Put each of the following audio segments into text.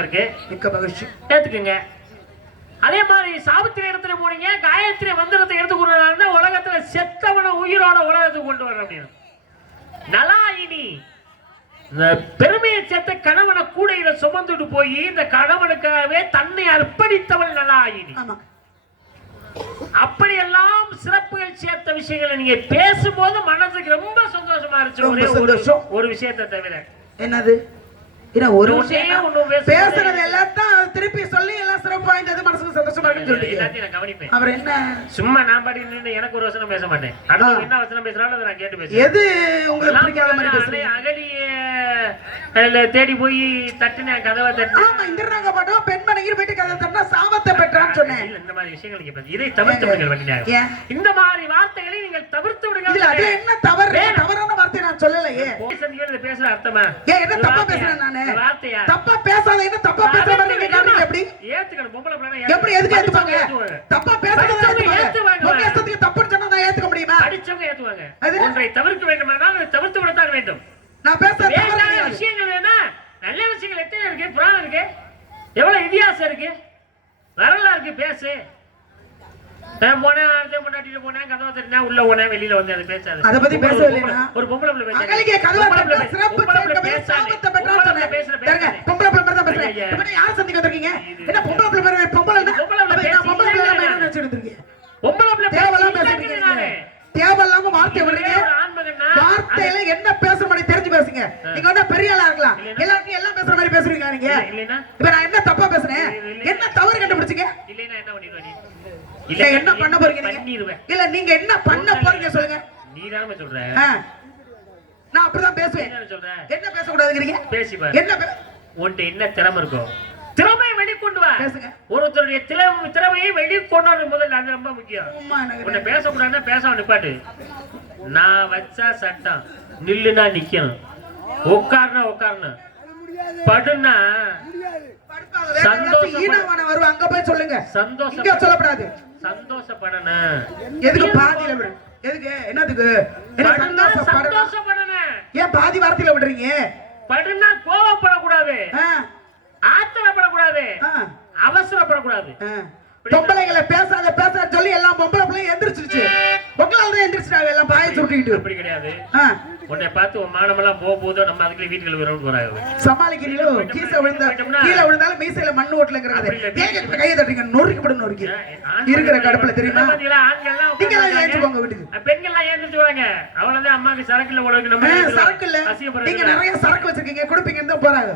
இருக்கு ஏத்துக்குங்க. அதே மாதிரி சாவித்திரி இடத்துல போனீங்க, காயத்ரி மந்திரத்தை எடுத்துக்கொண்டு உலகத்துல செத்தவன உயிரோட உலகத்துக்கு கொண்டு வர முடியும். நலாயினி பெருமையை சேர்த்த கணவனை கூடையில சுமந்துட்டு போய் இந்த கணவனுக்காகவே தன்னை அர்ப்பணித்தவள் நலாயினி. அப்படியெல்லாம் சிறப்புகள் சேர்த்த விஷயங்களை நீங்க பேசும்போது மனசுக்கு ரொம்ப சந்தோஷமா இருந்துச்சு. ஒரு விஷயத்தை தவிர என்னது ஒரு விஷயம் பேசுறது எல்லாத்தையும் திருப்பி சொல்லி எல்லாம் சிறப்பு வாய்ந்தது மனசுக்கு சந்தோஷமா இருக்குன்னு சொல்லிட்டு அவர் என்ன சும்மா நான் பாடி நின்று எனக்கு ஒரு வசனம் பேச மாட்டேன். அடுத்து என்ன வசனம் பேசுறாலும் அதை நான் கேட்டு பேசுறேன். எது உங்களுக்கு பிடிக்காத மாதிரி பேசுறீங்க? அகலிய தேடி போய் தட்டின கதவை தட்டி ஆமா இந்திரநாக பாட்டம் பெண்மணிக்கு போயிட்டு கதவை தட்டினா சாபத்தை பெற்றான்னு சொன்னேன். இந்த மாதிரி விஷயங்கள் கேட்பது இதை தவிர்த்து விடுங்கள். வண்டியாக இந்த மாதிரி வார்த்தைகளை நீங்கள் தவிர்த்து விடுங்கள். இல்ல அது என்ன தவறு? தவறான வார்த்தை நான் சொல்லலையே. பேசுற அர்த்தமா என்ன தப்பா பேசுறேன் நானு? வார்த்தையா தப்பா பேசாத என்ன தப்பா பேசுற மாதிரி நீங்க காரணம் எப்படி ஏத்துக்கணும்? பொம்பளை பிள்ளை எப்படி எதுக்கு ஏத்துவாங்க? தப்பா பேசுறத ஏத்துவாங்க. உங்க இஷ்டத்துக்கு தப்புன்னு சொன்னா நான் ஏத்துக்க முடியுமா? படிச்சவங்க ஏத்துவாங்க. ஒன்றை தவிர்க்க வேண்டுமானால் அதை தவிர்த்து விடத்தான் வேண்டும். நான் பேசுற விஷயங்கள் வேணா நல்ல விஷயங்கள் எத்தனை இருக்கு, புராணம் இருக்கு, எவ்வளவு இதிகாசம் இருக்கு, வரலாறு இருக்கு. பேசு. போனேன் கதவை தட்டினா உள்ள போனேன் வெளியில வந்து அதை பேசாது. அத பத்தி பேசவில்லைனா ஒரு பொம்பளை பிள்ளை பேசாது. அகலிகே கதவை தட்ட சிறப்பு சேர்க்கவே சாபத்தை பெற்றான்னு சொன்னேன். பொம்பளை பிள்ளை தான் பேசுறேன். இப்போ யார் சந்திக்க வந்திருக்கீங்க? என்ன பொம்பளை பிள்ளை பொம்பளை என்ன நினைச்சிட்டு இருக்கீங்க? பொம்பளை பிள்ளை தேவலாம் பேசுறீங்க. தேவலாம வார்த்தை வர்றீங்க. வார்த்தையில என்ன பேசுற மாதிரி தெரிஞ்சு பேசுங்க. நீங்க வந்து பெரிய ஆளா இருக்கலாம். எல்லாரும் எல்லாம் பேசுற மாதிரி பேசுறீங்க நீங்க. இப்போ நான் என்ன தப்பா பேசுறேன்? என்ன தவறு கண்டுபிடிச்சீங்க? இல்லனா என்ன பண்ணிடுவீங்க? இல்ல என்ன பண்ண போறீங்க நீங்க? இல்ல நீங்க என்ன பண்ண போறீங்க சொல்லுங்க. நீதானே சொல்ற. நான் அப்படிதான் பேசுவேன். என்ன சொல்ற? என்ன பேச கூடாதுங்கறீங்க? பேசி பாரு. என்ன உன்கிட்ட என்ன திறமை இருக்கோ திறமையை வெளிக்கொண்டு வா. பேசுங்க. ஒருத்தருடைய திறமையை வெளிக்கொண்டு வர முதல்ல அது ரொம்ப முக்கியம். உன்னை பேசக்கூடாதுன்னா பேசாம நிப்பாட்டு. நான் வச்சா சட்டம், நில்லுனா நிக்கணும், உட்காருனா உட்காரணும், படுனா வருவா அங்க போய் சொல்லுங்க. சந்தோஷம் இங்க சொல்லக்கூடாது. சந்தோஷப்படணும். எதுக்கு பாதியில விடு? எதுக்கு என்னதுக்கு? சந்தோஷப்படணும். ஏன் பாதி வார்த்தையில விடுறீங்க? படுனா கோவப்படக்கூடாது, ஆத்திரப்படக்கூடாது, அவசரப்படக்கூடாது. பொம்பளைகளை பேசாத பேசாத சொல்லி எல்லாம் பொம்பளை பிள்ளைங்க எந்திரிச்சிருச்சு. பொங்கலால தான் எந்திரிச்சிட்டாங்க எல்லாம் பாய சுட்டிட்டு. அப்படி கிடையாது. உன்னை பார்த்து உன் மானமெல்லாம் போதோ நம்ம அதுக்குள்ள வீட்டுக்குள்ள வரணும் போறாங்க. சமாளிக்கிறீங்களோ? கீழே விழுந்தாலும் மீசையில மண்ணு ஓட்டலங்கிறது. கையை தட்டுறீங்க நொறுக்கி போடு நொறுக்கி. இருக்கிற கடுப்புல தெரியுமா? நீங்க எல்லாம் ஏத்துவாங்க வீட்டுக்கு. பெண்கள் எல்லாம் ஏந்திரிச்சு வராங்க. அவ்வளவுதான் அம்மாக்கு சரக்குல உடலுக்கு நம்ம சரக்கு இல்ல. நீங்க நிறைய சரக்கு வச்சிருக்கீங்க கொடுப்பீங்கன்னு தான் போறாங்க.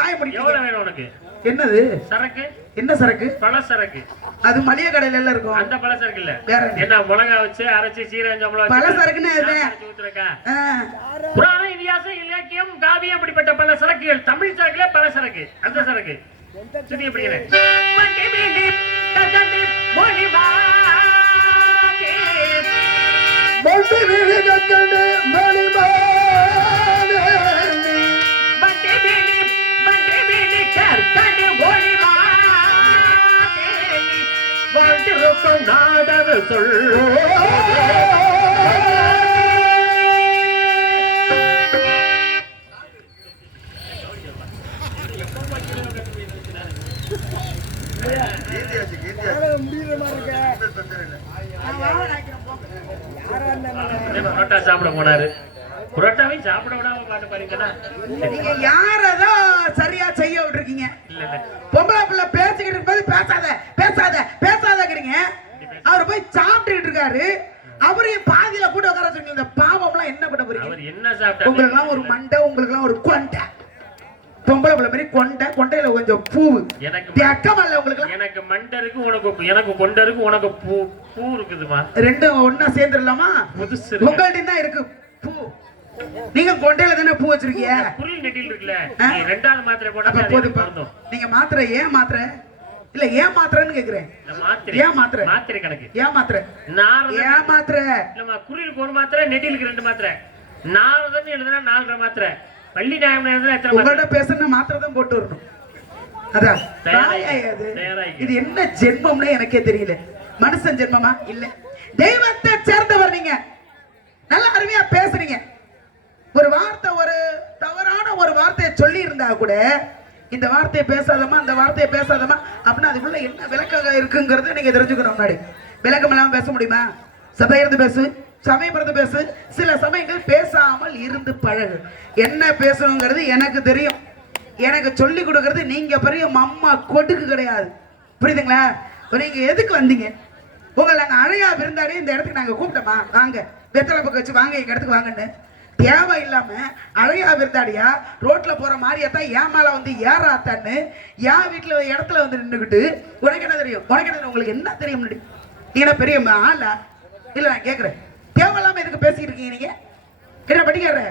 வாய முடியும். எவ்வளவு வேணும் உனக்கு? என்னது சரக்கு? என்ன சரக்கு? பழ சரக்கு. அது மளிகை கடையில எல்லாம் இருக்கும். அந்த பழ சரக்கு இல்ல. என்ன மிளகா வச்சு அரைச்சு சீரகம் பழ சரக்குன்னு புராண இதிகாசம் இலக்கியம் காவியம் அப்படிப்பட்ட பல சரக்குகள். தமிழ் சரக்குல பல சரக்கு. அந்த சரக்கு சுத்தி எப்படிங்கிறேன் நாடக சொல் புரோட்டா சாப்பிட போனாரு. புரோட்டாவை சாப்பிட விடாம பாட்டு பாருங்கன்னா நீங்க யாரதோ சரியா செய்ய விட்டுருக்கீங்க. பொம்பளை பிள்ளை பேசிக்கிட்டு இருக்கும்போது பேசாத பேசாத பேசாதங்கிறீங்க. அவர் போய் சாப்பிட்டுக்கிட்டு இருக்காரு. அவரையும் பாதியில கூட உட்கார சொன்னீங்க. இந்த பாவம் எல்லாம் என்ன பண்ண போறீங்க? அவர் என்ன சாப்பிட்டாரு? உங்களுக்கு எல்லாம் ஒரு மண்டை, உங்களுக்கு எல்லாம் ஒரு கொண்டை. பொம்பளை பிள்ளை மாதிரி கொண்டை, கொண்டையில கொஞ்சம் பூ. எனக்கு அக்கமல்ல உங்களுக்கு. எனக்கு மண்டை இருக்கு, உனக்கு எனக்கு கொண்டை இருக்கு, உனக்கு பூ பூ இருக்குதுமா. ரெண்டும் ஒண்ணா சேர்ந்துடலாமா? புதுசு உங்கள்ட்ட தான் இருக்கு பூ. நீங்க கொண்டையில தானே பூ வச்சிருக்கீங்க. புரில் நெட்டில் இருக்குல்ல. நீ ரெண்டாவது மாத்திரை போட்டா போதும். நீங்க மாத்திரை ஏன் மாத்திரை? இல்ல ஏன் மாத்திரைன்னு கேக்குறேன். மாத்திரை ஏன் மாத்திரை? மாத்திரை கணக்கு. ஏன் மாத்திரை? ஏன் மாத்திரை? இல்லம்மா குறிலுக்கு ஒரு மாத்திரை, நெட்டிலுக்கு 2 மாத்திரை. நாரதன்னு எழுதுனா 4.5 மாத்திரை. பள்ளி நியாயம் எழுதுனா எத்தனை? உங்கள்ட்ட பேசுனா மாத்திரை தான் போட்டு வரணும். அதான் இது என்ன ஜென்மம்னு எனக்கே தெரியல. மனுஷன் ஜென்மமா இல்ல தெய்வத்தை சேர்ந்தவர் நீங்க. நல்லா அருமையா பேசுறீங்க. ஒரு வார்த்தை ஒரு தவறான ஒரு வார்த்தையை சொல்லி இருந்தா கூட இந்த வார்த்தையை பேசாதமா அந்த வார்த்தையை பேசாதமா அப்படின்னா அதுக்குள்ள என்ன விளக்கம் இருக்குங்கிறத நீங்க தெரிஞ்சுக்கணும். முன்னாடி விளக்கம் இல்லாம பேச முடியுமா? சபை இருந்து பேசு, சமயம் இருந்து பேசு. சில சமயங்கள் பேசாமல் இருந்து பழகு. என்ன பேசணுங்கிறது எனக்கு தெரியும். எனக்கு சொல்லி கொடுக்கறது நீங்க பெரிய அம்மா கொடுக்கு கிடையாது. புரியுதுங்களா? நீங்க எதுக்கு வந்தீங்க? உங்களை நாங்க அழையா விருந்தாடி இந்த இடத்துக்கு நாங்க கூப்பிட்டோமா? வாங்க வெத்தலை பக்கம் வச்சு வாங்க எங்க இடத்துக்கு வாங்கன்னு. தேவை இல்லாம அழையா விருந்தாடியா ரோட்ல போற மாதிரியத்தான் ஏன் மேல வந்து ஏறாத்தான்னு என் வீட்டுல இடத்துல வந்து நின்றுக்கிட்டு உனக்கு என்ன தெரியும், உனக்கு என்ன தெரியும், உங்களுக்கு என்ன தெரியும்? நீங்க பெரிய ஆளா இல்ல? நான் கேக்குறேன், தேவையில்லாம எதுக்கு பேசிட்டு இருக்கீங்க? நீங்க என்ன படிக்கிற?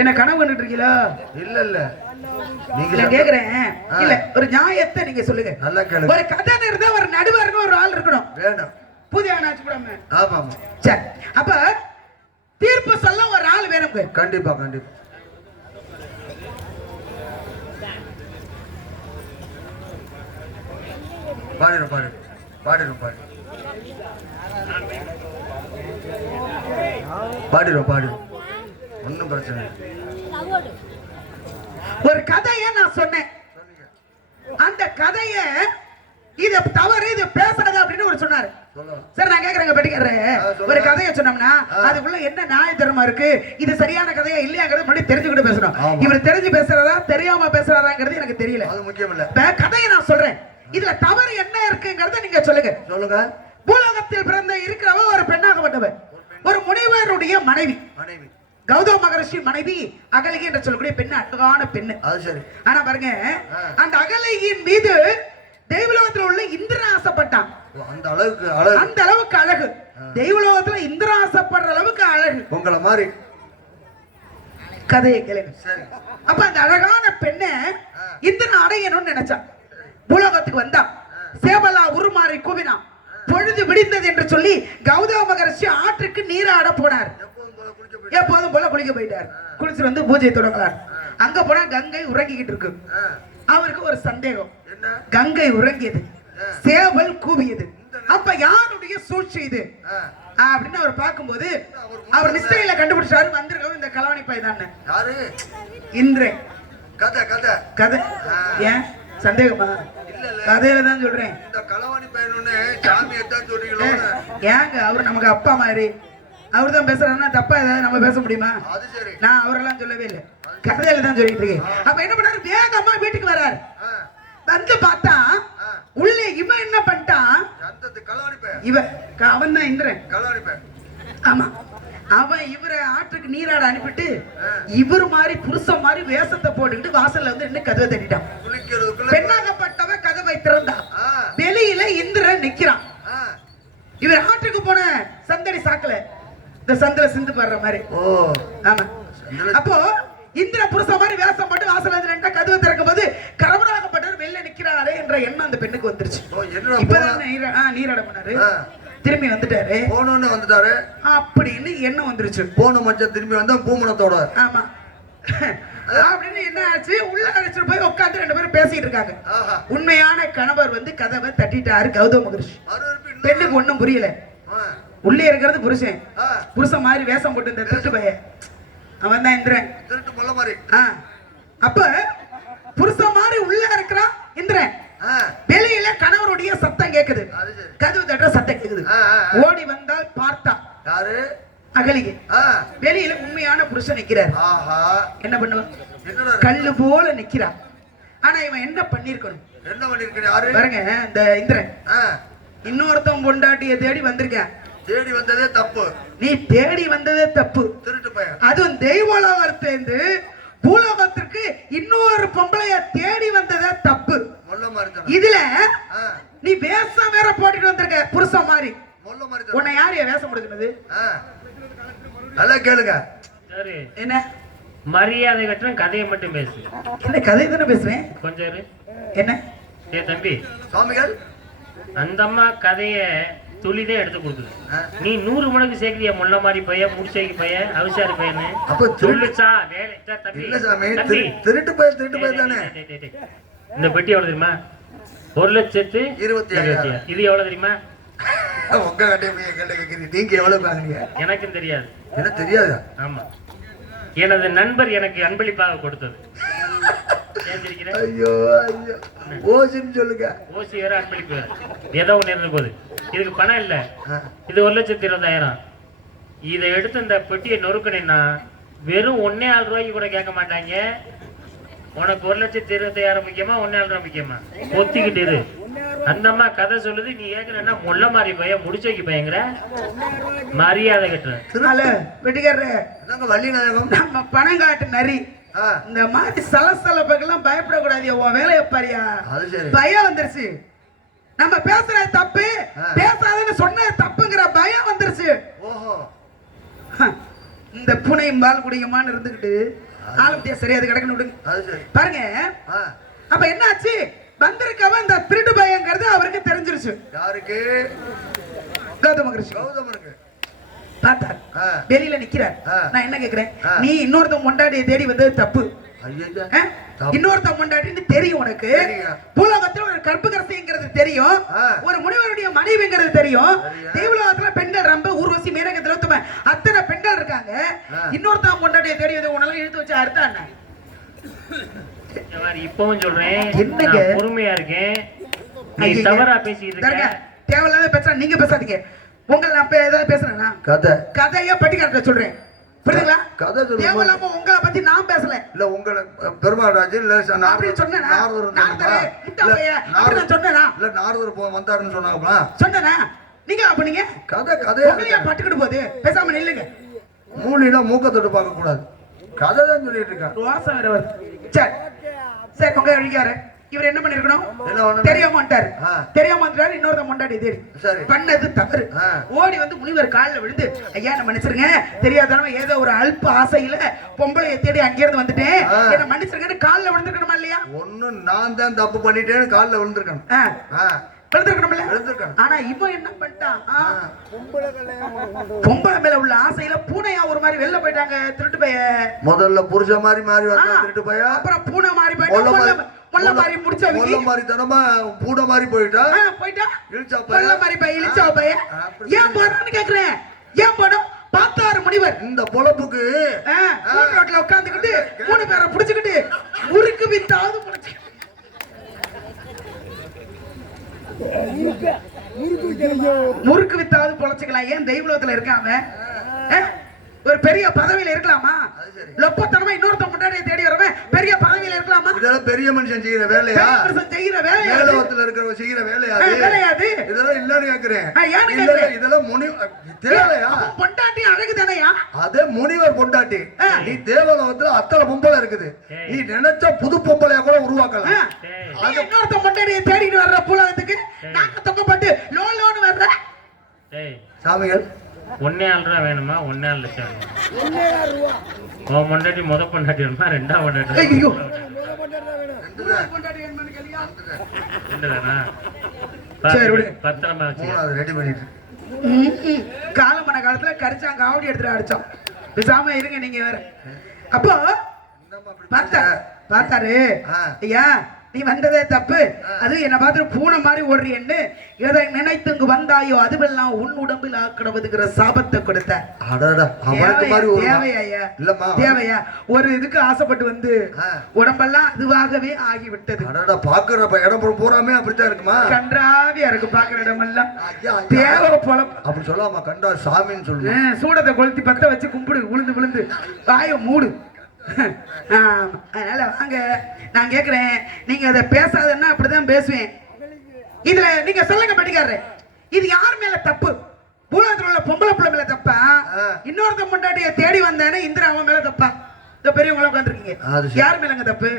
என்ன கனவு கண்டுட்டு இருக்கீங்களா? இல்ல இல்ல நீங்க கேக்குறேன். இல்ல ஒரு நியாயத்தை நீங்க சொல்லுங்க. ஒரு கதை இருந்தா ஒரு நடுவர்னு ஒரு ஆள் இருக்கணும். வேண்டாம், புதிய ஆனாச்சு கூடாம. ஆமா ஆமா. சரி, அப்ப தீர்ப்பு சொல்ல ஒரு ஆள் வேணும். கண்டிப்பா கண்டிப்பா. பாடிடும் பாடிடும் பாடிடும் பாடிடும் பாடிடும் பாடிடும் ஒன்னும் பிரச்சனை இல்லை. ஒரு கதையை நான் சொன்னேன். அந்த கதைய இது தவறு, இது பேசாத அப்படின்னு ஒரு சொன்னாரு. சார் நான் கேக்குறேங்க படிக்கிறேன். ஒரு கதையை சொன்னோம்னா அதுக்குள்ள என்ன நியாய தர்மம் இருக்கு, இது சரியான கதையா இல்லையாங்கிறது முன்னாடி தெரிஞ்சுக்கிட்டு பேசணும். இவர் தெரிஞ்சு பேசுறதா தெரியாம பேசுறாராங்கிறது எனக்கு தெரியல. அது முக்கியம் இல்ல. கதையை நான் சொல்றேன். இதுல தவறு என்ன இருக்குங்கிறத நீங்க சொல்லுங்க. சொல்லுங்க. பூலோகத்தில் பிறந்த இருக்கிறவ ஒரு பெண்ணாகப்பட்டவ, ஒரு முனிவருடைய மனைவி. கௌதம மகரிஷி மனைவி அகலிகை என்று சொல்லக்கூடிய பெண்ணு, அழகான பெண்ணு. அது சரி. ஆனா பாருங்க, அந்த அகலிகையின் மீது தெய்வலோகத்தில் உள்ள இந்திரன் ஆசைப்பட்டான். அந்த அளவுக்கு அழகு, அந்த அளவுக்கு அழகு. தெய்வலோகத்துல இந்திரன் ஆசைப்படுற அளவுக்கு அழகு. உங்களை மாதிரி கதையை கேளுங்க. சரி. அப்ப அந்த அழகான பெண்ணை இந்திரன் அடையணும்னு நினைச்சான். பூலோகத்துக்கு வந்தான். சேவலா உருமாறி கூவினான். பொழுது விடிந்தது என்று சொல்லி கௌதம மகரிஷி ஆற்றுக்கு நீராட போனார். எப்போதும் போல குளிக்க போயிட்டார். குளிச்சு வந்து பூஜை தொடங்கலார். அங்க போனா கங்கை உறங்கிக்கிட்டு இருக்கு. அவருக்கு ஒரு சந்தேகம், கங்கை உறங்கியது, சேவல் கூவியது, அப்ப யாருடைய சூழ்ச்சி இது அப்படின்னு அவர் பார்க்கும்போது அவர் நிச்சயில கண்டுபிடிச்சாரு. வந்திருக்கவர் இந்த கலவாணி பை தான். யாரு? இந்திரன். கதை கதை கதை. ஏன் சந்தேகமா? கதையில தான் சொல்றேன். இந்த கலவாணி பையனு சாமியை தான் சொல்றீங்களோ? ஏங்க அவரு நமக்கு அப்பா மாதிரி. அவர் தான் பேசுறாருன்னா தப்பா ஏதாவது நம்ம பேச முடியுமா? அது சரி. நான் அவரெல்லாம் சொல்லவே இல்லை, கதையில தான் சொல்லிட்டு இருக்கேன். அப்ப என்ன பண்ணாரு, வேகமா வீட்டுக்கு வர்றாரு. வந்து பார்த்தா உள்ளே இவன் என்ன பண்ணிட்டான், இவன் அவன் தான் இந்திரன். ஆமா, அவன் இவரை ஆற்றுக்கு நீராட அனுப்பிட்டு இவரு மாதிரி புருஷன் மாதிரி வேஷத்தை போட்டுக்கிட்டு வாசல்ல வந்து இன்னும் கதவை தட்டிட்டான். பெண்ணாகப்பட்டவன் கதவை திறந்தான். வெளியில இந்திரன் நிக்கிறான். இவர் ஆற்றுக்கு போன சந்தடி சாக்கல இந்த சந்திர சிந்து படுற மாதிரி. ஆமா, அப்போ இந்திர புருஷ மாதிரி வேஷம் போட்டு வாசல் வந்து கதவை திறக்கும் போது கரவராகப்பட்டவர் வெளில நிக்கிறாரே என்ற எண்ணம் அந்த பெண்ணுக்கு வந்துருச்சு. இப்பதான் நீராட பண்ணாரு, திரும்பி வந்துட்டாரு, போனோன்னு வந்துட்டாரு அப்படின்னு எண்ணம் வந்துருச்சு. போன மச்சம் திரும்பி வந்தா பூமணத்தோட. ஆமா, அப்படின்னு என்ன ஆச்சு, உள்ள அழைச்சிட்டு போய் உட்காந்து ரெண்டு பேரும் பேசிட்டு இருக்காங்க. உண்மையான கணவர் வந்து கதவை தட்டிட்டாரு கௌதம மகரிஷி. பெண்ணுக்கு ஒண்ணும் புரியல. உள்ளே இருக்கிறது புருஷன், புருஷன் மாதிரி வேஷம் போட்டு இந்த திருட்டு பைய அவன் தான் இந்திரன். திருட்டு முள்ள மாதிரி. அப்ப புருஷன் மாதிரி உள்ள இருக்கிறான் இந்திரன். வெளியில கணவருடைய சத்தம் கேக்குது, கதவு தட்டுற சத்தம் கேக்குது. ஓடி வந்தால் பார்த்தா யாரு? அகலிகை. வெளியில உண்மையான புருஷன் நிக்கிறார். என்ன பண்ணுவான், கல்லு போல நிக்கிறான். ஆனா இவன் என்ன பண்ணிருக்கணும், என்ன பண்ணிருக்க பாருங்க. இந்த இந்திரன் இன்னொருத்தன் பொண்டாட்டிய தேடி வந்திருக்கேன். தேடி வந்ததே தப்பு. நீ தேடி வந்ததே தப்பு. திருட்டு பையன். அதுவும் தெய்வலோகத்திலிருந்து பூலோகத்திற்கு இன்னொரு பொம்பளைய தேடி வந்ததே தப்பு. இதுல நீ வேஷம் வேற போட்டுட்டு வந்திருக்க புருஷன் மாதிரி. உன்னை யாரு வேஷம் கொடுக்கிறது? நல்லா கேளுங்க. என்ன மரியாதை கட்டுறேன், கதையை மட்டும் பேசு. என்ன கதை தானே பேசுறேன், கொஞ்சம் என்ன. ஏ தம்பி சுவாமிகள், அந்த அம்மா கதைய துளிதான் எடுத்து கொடுக்குது. நீ 100 மடங்கு சேர்க்கிறியா? முள்ள மாதிரி பையன், முடிச்சைக்கு பையன், அவிசாரி பையன்னு சொல்லுச்சா? திருட்டு பையன், திருட்டு பையன் தானே. இந்த பெட்டி எவ்வளவு தெரியுமா? 1,27,000. இது எவ்வளவு தெரியுமா? உங்க கட்டையை கேள்வி கேட்கிறீங்க. நீங்க எவ்வளவு பாக்குறீங்க? எனக்கும் தெரியாது. என்ன தெரியாதா? ஆமா, எனது நண்பர் எனக்கு அன்பளிப்பாக கொடுத்தது. ஏன் சிரிக்கிற? ஐயோ ஐயோ ஓசின்னு சொல்லுங்க. ஓசி வேற அன்பளிப்பு வேற ஏதோ ஒண்ணு இருந்த போது இதுக்கு பணம் இல்ல. இது 1,20,000. இதை எடுத்து இந்த பெட்டியை நொறுக்கணும்னா வெறும் 1.4 ரூபாய்க்கு கூட கேட்க மாட்டாங்க. உனக்கு 1,20,000 முக்கியமா 1.4 ரூபாய் முக்கியமா? ஒத்திக்கிட்டு இரு. அந்த அம்மா கதை சொல்லுது, நீ கேட்கறன்னா முள்ள மாறி பைய முடிச்சு வைக்க பையங்கிற மரியாதை கட்டுறேன். வெட்டிக்காரரு வள்ளி நாயகம் நம்ம பணம் காட்டு நரி. இந்த மாதிரி சலசலப்புக்கெல்லாம் பயப்படக்கூடாது. உன் வேலையை பாரியா, பயம் வந்துருச்சு. நம்ம பேசுற தப்பு, பேசாதன்னு சொன்ன தப்புங்கிற பயம் வந்துருச்சு. இந்த பூனையும் பால் குடிக்குமான்னு இருந்துகிட்டு ஆளுடைய சரியாது கிடக்குன்னு விடுங்க. பாருங்க, அப்ப என்னாச்சு? வந்திருக்கவன் இந்த திருட்டு பயங்கிறது அவருக்கு தெரிஞ்சிருச்சு. யாருக்கு? கௌதம மகரிஷி. கௌதமருக்கு பார்த்தார், வெளியில நிக்கிறார். நான் என்ன கேக்குறேன், நீ இன்னொருத்த முண்டாட்டியை தேடி வந்தது தப்பு. இன்னொருத்த முண்டாட்டின்னு தெரியும் உனக்கு. பூலோகத்துல ஒரு கற்புகரசிங்கிறது தெரியும், ஒரு முனிவருடைய மனைவிங்கிறது தெரியும். தேவலோகத்துல பெண்கள் ரொம்ப ஊர்வசி மேனக திலோத்தம அத்தனை பெண்கள் இருக்காங்க. இன்னொருத்த முண்டாட்டியை தேடி வந்து உனெல்லாம் இழுத்து வச்சு அர்த்தம் என்ன? இப்பவும் சொல்றேன், பொறுமையா இருக்கேன். நீ தவறா பேசிட்டு இருக்க. தேவையில்லாத பேசுற நீங்க பேசாதீங்க. உங்களை நான் ஏதாவது பேசுறேன்னா கதையா பட்டிக்காட்ட சொல்றேன், புரியுதுங்களா? கதை சொல்லுங்க. தேவையில்லாம உங்களை பத்தி நான் பேசல. இல்ல உங்களை பெருமாடாஜி இல்ல அப்படி சொன்னேனா? நான் சொன்னேனா? இல்ல நாரதர் வந்தாருன்னு சொன்னாங்களா? சொன்னேனா? நீங்க அப்ப நீங்க கதையா பட்டுக்கிட்டு போகுது, பேசாம நில்லுங்க. மூலினா மூக்கத்தோடு பார்க்க கூடாது. கதை தான் சொல்லிட்டு இருக்கான். வாசம் வேற வருது. சரி சரி, உங்க அழிக்காரு. இவர் என்ன பண்ணிருக்கணும்? தெரியாம வந்துட்டாரு. தெரியாம வந்துட்டாரு. இன்னொருத்த முண்டாடி தேடி பண்ணது தவறு. ஓடி வந்து முனிவர் காலில் விழுந்து, ஐயா என்ன மன்னிச்சிருங்க, தெரியாதவங்க ஏதோ ஒரு அல்ப ஆசையில பொம்பளைய தேடி அங்கிருந்து வந்துட்டேன், என்ன மன்னிச்சிருங்கன்னு காலில் விழுந்திருக்கணுமா இல்லையா? ஒண்ணு நான் தான் தப்பு பண்ணிட்டேன்னு காலில் விழுந்திருக்கணும். ஆனா இவன் என்ன பண்ணிட்டான்? பொம்பளை மேல உள்ள ஆசையில பூனையா ஒரு மாதிரி வெளில போயிட்டாங்க திருட்டு பைய. முதல்ல புருஷ மாதிரி மாறி வந்தா திருட்டு பைய, அப்புறம் பூனை மாதிரி போயிட்டா, முள்ள மாதிரி முடிச்சவங்க முள்ள மாதிரி தரமா பூனை மாதிரி போயிட்டா இழுச்சா பைய, முள்ள மாதிரி பைய இழுச்சா பைய. ஏன் போறான்னு கேக்குறேன். ஏன் போறோம்? பார்த்தாரு முனிவர் இந்த பொழப்புக்கு ரோட்ல உட்கார்ந்துக்கிட்டு 3 பேரை புடிச்சுக்கிட்டு முறுக்கு வித்தாவது புடிச்சு முறுக்கு வித்தாவது பொழைச்சுக்கலாம். ஏன் தெய்வலோகத்துல இருக்காம ஒரு பெரிய பதவியில இருக்கலாமா? லொப்பத்தனமா இன்னொருத்த முன்னாடியே தேடி வரவன் பெரிய பதவியில இருக்கலாமா? இதெல்லாம் பெரிய மனுஷன் செய்யற வேலையா? செய்யற வேலையா? மேலோகத்துல இருக்கிறவங்க செய்யற வேலையா? வேலையாது. இதெல்லாம் இல்லன்னு கேக்குறேன். இதெல்லாம் முனிவர் தேவையா? பொண்டாட்டி அழகு தானையா? அதே முனிவர் பொண்டாட்டி. நீ தேவலோகத்துல அத்தனை பொம்பளை இருக்குது, நீ நினைச்ச புது பொம்பளையா கூட உருவாக்கலாம். இன்னொருத்த முன்னாடியே தேடிட்டு வர்ற பூலகத்துக்கு நாக்க தொங்கப்பட்டு லோன்னு வர்ற சாமிகள் 1.4 ரூபா வேணுமா? 1.4 லட்சம் வேணுமா? உன் பொண்டாட்டி முத பொண்டாட்டி வேணுமா? 2ஆம் பொண்டாட்டி? ஐயோ பத்திரமா ரெடி பண்ணிட்டு காலமான காலத்துல கரிச்சாங்க ஆவடி எடுத்துட்டு அடிச்சோம். பேசாம இருங்க நீங்க வேற. அப்போ பார்த்தாரு, ஐயா நீ வந்ததே தப்பு, அது என்ன பார்த்து பூனை மாதிரி ஓடுறியன்னு எதை நினைத்து இங்கு வந்தாயோ அதுவெல்லாம் உன் உடம்பில் ஆக்கிடுவதுங்கிற சாபத்தை கொடுத்த. தேவையா? ஒரு இதுக்கு ஆசைப்பட்டு வந்து உடம்பெல்லாம் அதுவாகவே ஆகிவிட்டது. பாக்குற இடம் பூராமே அப்படித்தான் இருக்குமா? கன்றாவியா இருக்கு பாக்குற இடமெல்லாம். தேவை போல அப்படி சொல்லாமா? கண்டா சாமின்னு சொல்லு. சூடத்தை கொளுத்தி பத்த வச்சு கும்பிடு, விழுந்து விழுந்து வாய மூடு. அதனால வாங்க, நான் கேக்குறேன், நீங்க அதை பேசாதன்னா அப்படிதான் பேசுவேன். இதுல நீங்க சொல்லுங்க பட்டிக்காரரு, இது யார் மேல தப்பு? பூலகத்துல உள்ள பொம்பளை பிள்ளை மேல தப்பா, இன்னொருத்த முண்டாட்டிய தேடி வந்தானே இந்திரா அவன் மேல தப்பா? இந்த பெரியவங்கள உட்காந்துருக்கீங்க, யார் மேலங்க தப்பு?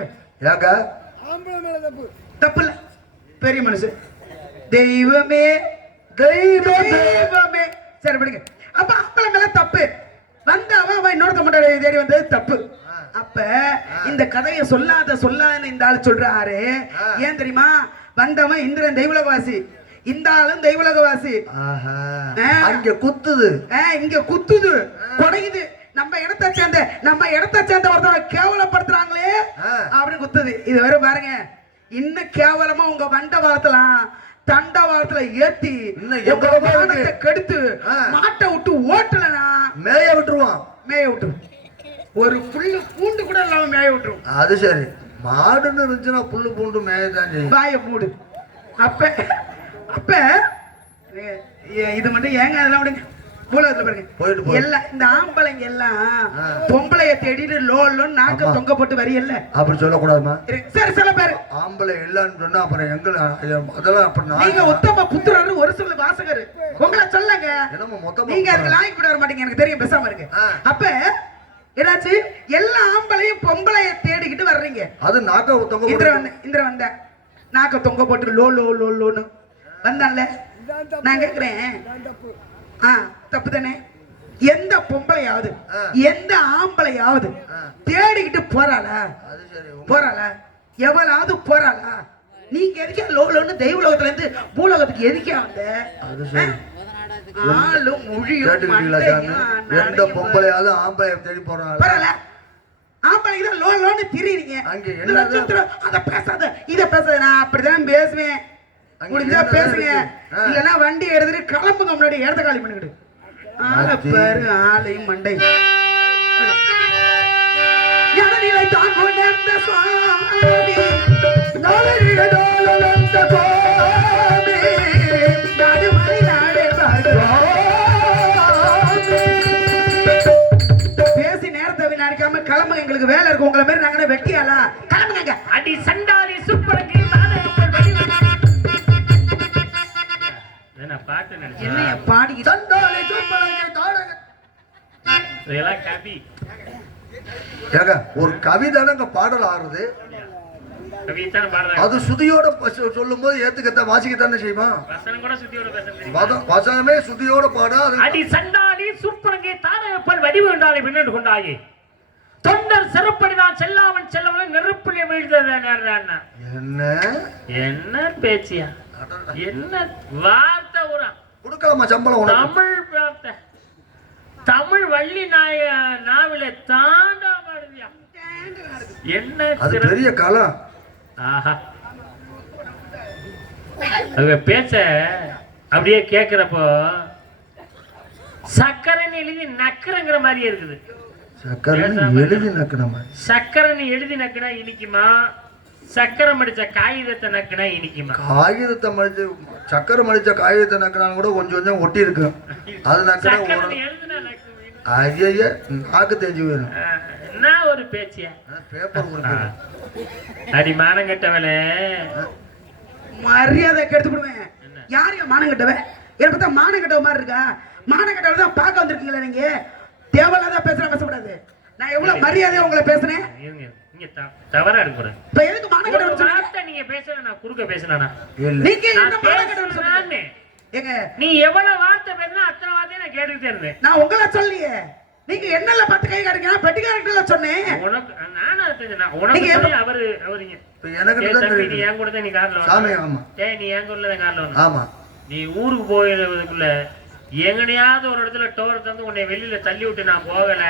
தப்பு இல்ல, பெரிய மனுஷன். தெய்வமே தெய்வமே. சரி படிங்க. அப்ப ஆம்பளை மேல தப்பு, வந்தவன் அவன் இன்னொருத்த முண்டாட்டிய தேடி வந்தது தப்பு. அப்ப இந்த கதையை சொல்லாத இந்த ஆள் சொல்றாரு. ஏன் தெரியுமா? வந்தவன் இந்திரன் தெய்வலகவாசி, இந்த ஆளும் தெய்வலகவாசி. இங்க குத்துது, இங்க குத்துது, குடையுது. நம்ம இடத்தை சேர்ந்த ஒருத்தவரை கேவலப்படுத்துறாங்களே அப்படின்னு குத்துது. இது வேற பாருங்க, இன்னும் கேவலமா உங்க வண்ட வாரத்தலாம் தண்டவாளத்துல ஏத்தி கெடுத்து மாட்டை விட்டு ஓட்டலனா மேய விட்டுருவான். ஒரு புல்லு பூண்டு கூட இல்லாம மேய விட்டுரும். அது சரி, மாடுன்னு இருந்துச்சுன்னா புல்லு பூண்டு மேயதான் செய்யும். வாய மூடு. அப்ப அப்ப இது மட்டும் ஏங்க அதெல்லாம் விடுங்க. பூலகத்துல போயிட்டு பாருங்க எல்லாம் இந்த ஆம்பளைங்க எல்லாம் பொம்பளைய தேடிட்டு லோன் நாக்க தொங்க போட்டு வரியல்ல. அப்படி சொல்லக்கூடாதுமா. சரி சில பேரு ஆம்பளை இல்லன்னு சொன்னா அப்புறம் எங்க அதெல்லாம் அப்படி நீங்க உத்தம புத்திரர் ஒரு சில வாசகர் உங்களை சொல்லுங்க. நீங்க அதுக்கு லாய்க்கு விட வர மாட்டீங்க, எனக்கு தெரியும். பேசாம இருக்கு. அப்ப என்னாச்சு, எல்லா ஆம்பளையும் பொம்பளைய தேடிக்கிட்டு வர்றீங்க. அது நாக்க தொங்க இந்திர வந்த நாக்க தொங்க போட்டு லோன்னு வந்தான்ல. நான் கேக்குறேன், தப்பு தானே? எந்த பொம்பளையாவது எந்த ஆம்பளையாவது தேடிக்கிட்டு போறாளா? எவளாவது போறாளா? நீங்க எதுக்கே லோன்னு தெய்வலோகத்துல இருந்து பூலோகத்துக்கு எதுக்கே வந்த? ஆளும் மொழியும் எந்த பொம்பளையாவது ஆம்பளை தேடி போறாங்க. ஆம்பளைக்கு தான் லோன்னு திரிறீங்க. அத பேசாத இத பேசாத. நான் அப்படிதான் பேசுவேன். முடிஞ்சா பேசுங்க, இல்லன்னா வண்டி எடுத்துட்டு கிளம்புங்க. முன்னாடி இடத்த காலி பண்ணிக்கிட்டு ஆளை பாரு, ஆளையும் மண்டை ஜனநிலை தான் கொண்ட சுவாமி பேசி நேரத்தை வீணடிக்காம கிளம்புங்க. எங்களுக்கு வேலை இருக்கு. உங்களை மாதிரி நாங்க வெட்டியாலா? கிளம்புங்க. அடி சண்டாலி சூப்பரங்க என்னைய பாடி சண்டாலி சூப்பரங்க தாடக இதெல்லாம் கவி. ஏங்க ஒரு கவிதானங்க பாடல் ஆறுது. அது சுதியோட சொல்லும் போது ஏத்துக்கத்தான் வாசிக்கத்தானே செய்யுமா? வசனமே சுதியோட பாட. அடி சண்டாலி சூப்பரங்கே தானப்பல் வடிவு என்றாலே பின்னெண்டு கொண்டாயே தொண்டர் சிறப்படிதான் செல்லாமன் செல்லவன் நெருப்பிலே வீழ்ந்தது. என்ன பேச்சியா? என்ன வார்த்தை ஒரு கொடுக்கலாமா சம்பளம்? தமிழ் வார்த்தை, தமிழ் வள்ளி நாவில தாண்டா பாடுதியா? என்ன பெரிய காலம். ஆஹா, அவங்க பேச்ச அப்படியே கேக்குறப்போ சக்கரன்னு எழுதி நக்கறங்கிற மாதிரி இருக்குது. சக்கரன்னு எழுதி நக்கினா இனிக்குமா? சக்கரை மடிச்ச காகிதத்தை நக்கினா இனிக்குமா? காகிதத்தை மடிச்சு சக்கரை மடிச்ச காகிதத்தை நக்கினாலும் கூட கொஞ்சம் கொஞ்சம் ஒட்டி இருக்கு. அது நக்கினா நாக்கு தேஞ்சு போயிடும். என்ன ஒரு பேச்சியா? பேப்பர் அடி மானங்கட்டவளே, மரியாதை கெடுத்து விடுவேன். யாரையா மானங்கட்டவன்? என்ன பார்த்தா மானங்கட்டவ மாதிரி இருக்கா? மானங்கட்டவ தான் பார்க்க வந்திருக்கீங்களா? நீங்க தேவையில்லாத பேசக்கூடாது. நான் எவ்வளவு மரியாதையா உங்களை பேசுறேன். தவறா எடுக்கூடாது. இப்ப எதுக்கு மானங்கட்டவன் நீங்க பேசுற? நான் குறுக்க பேசினானா? நீங்க என்ன மானங்கட்டவன் சொல்றீங்க? ஏங்க நீ எவ்வளவு வார்த்தை பேசினா அத்தனை வார்த்தையை நான் கேட்டுக்கிட்டே இருந்தேன். நான் உங்களை சொல்லியே. நீங்க என்னல பத்து கை காட்டுங்க? பெட்டிக்காரங்கள சொன்னேன். உனக்கு நானா தெரிஞ்சேன். உனக்கு அவரு எனக்கு தம்பி நீ என் கூட தான் நீ கார்ல சாமி. ஆமா டேய், நீ என் கூட தான் கார்ல வந்த. ஆமா, நீ ஊருக்கு போயிறதுக்குள்ள எங்கனையாவது ஒரு இடத்துல டோர் தந்து உன்னை வெளியில தள்ளி விட்டு நான் போகல,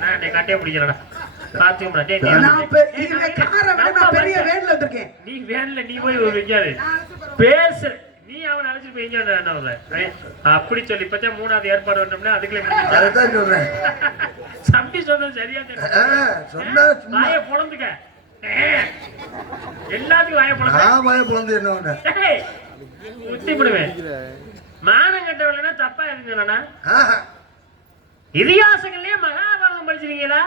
நான் என்னை கட்டே பிடிக்கிறடா. பாத்துக்கடா டேய், பெரிய வேன்ல வந்திருக்கேன். நீ வேன்ல நீ போய் வைக்காது பேசு. நீ அவன் அழைச்சிட்டு போய் எங்க அப்படி சொல்லி இப்ப மூணாவது ஏற்பாடு பண்ணோம்னா அதுக்குள்ள சொல்றேன். சம்பி சொன்னது சரியா சொன்னா வாய பொழந்துக்க. எல்லாத்துக்கும் வாய பொழந்து என்ன உத்தி விடுவேன். மானம் கட்டவில்லைன்னா தப்பா இருந்தேனா? இதிகாசங்கள்லயே மகாபாரதம் படிச்சிருக்கீங்களா?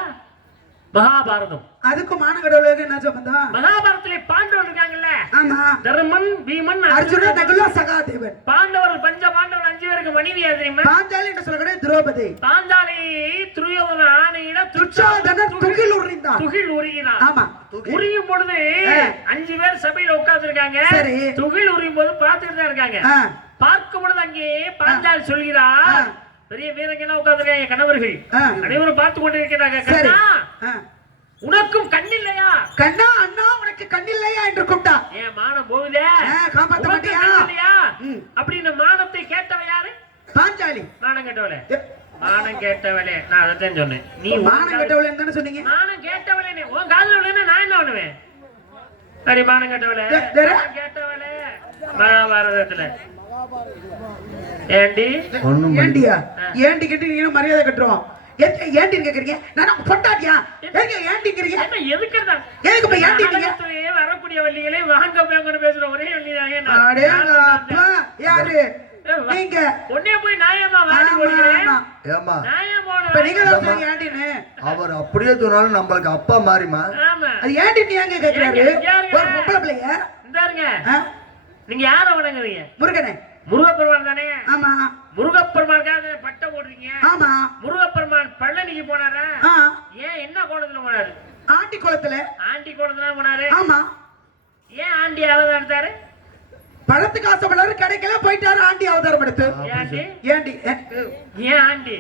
மகாபாரதம் அதுக்கு மானகடவுளுக்கு என்ன சம்பந்தம்? மகாபாரதத்திலே பாண்டவர் இருக்காங்கல்ல. ஆமா, தர்மன், பீமன், அர்ஜுனன், நகுலன், சகாதேவன். பாண்டவர் பஞ்ச பாண்டவர் 5 பேருக்கு மனைவி யார் தெரியுமா? பாஞ்சாலி என்று சொல்லக்கூடிய திரௌபதி. பாஞ்சாலி துரியோதன ஆணையிட துச்சாதனன் துகில் உரிந்தான். துகில் உரிகிறான். ஆமா, உரியும் பொழுது 5 பேர் சபையில உட்கார்ந்து இருக்காங்க. துகில் உரியும் போது பார்த்துட்டு தான் இருக்காங்க. பார்க்கும் பொழுது அங்கே பாஞ்சாலி சொல்கிறார், பெரிய வீரங்கெல்லாம் உட்கார்ந்துருக்காங்க கணவர்கள் அனைவரும் பார்த்து கொண்டு இருக்கிறாங்க. கண்ணா, உனக்கும் கண்ணில்லையா? கண்ணா, அண்ணா உனக்கு கண்ணில்லையா என்று கூப்பிட்டா. ஏன் மானம் போகுதே, காப்பாத்த மாட்டியா அப்படின்னு மானத்தை கேட்டவ யாரு? பாஞ்சாலி. மானம் கேட்டவளே, மானம் கேட்டவளே. நான் அதைத்தான் சொன்னேன். நீ மானம் கேட்டவளே தானே சொன்னீங்க? மானம் கேட்டவளே. உன் காதுல விழுந்தா நான் என்ன பண்ணுவேன்? சரி, மானம் கேட்டவளே, கேட்டவளே. மகாபாரதத்துல ஏண்டி ஏண்டியா? ஏண்டி கேட்டு நீங்க மரியாதை கட்டுறோம். ஏண்டின்னு கேக்குறீங்க? நான் பொட்டாட்டியா? எங்க ஏண்டிங்கிறீங்க? என்ன எதுக்குடா? எதுக்கு இப்ப ஏண்டிங்க? நாடகத்திலேயே வரக்கூடிய வள்ளிகளே வாங்க போங்கன்னு பேசுற ஒரே வள்ளிதாங்க நான். அடேங்க அப்பா, யாரு நீங்க? உடனே போய் நாயம்மா வாடி போறீங்க. ஏமா இப்ப நீங்க தான் சொல்றீங்க ஏண்டின்னு. அவர் அப்படியே சொன்னாலும் நம்மளுக்கு அப்பா மாறிமா. ஆமா. அது ஏண்டின்னு ஏங்க கேக்குறாரு? ஒரு பொம்பளை பிள்ளைய. இந்தாருங்க. நீங்க யார வணங்குறீங்க? முருகனே. முருகப்பெருமான் தானே? ஆமா. முருகப்பெருமானுக்காக பட்டை போடுறீங்க. ஆமா. முருகப்பெருமான் பழனிக்கு போனாரா? ஏன் என்ன கோலத்துல போனாரு? ஆண்டி கோலத்துல. ஆண்டி கோலத்துல போனாரு. ஆமா. ஏன் ஆண்டி அவதாரம் எடுத்தாரு? பழத்துக்கு ஆசைப்படாரு, கிடைக்கல, போயிட்டாரு ஆண்டி அவதாரம் எடுத்து. ஏண்டி? ஏண்டி? ஏன் ஆண்டி?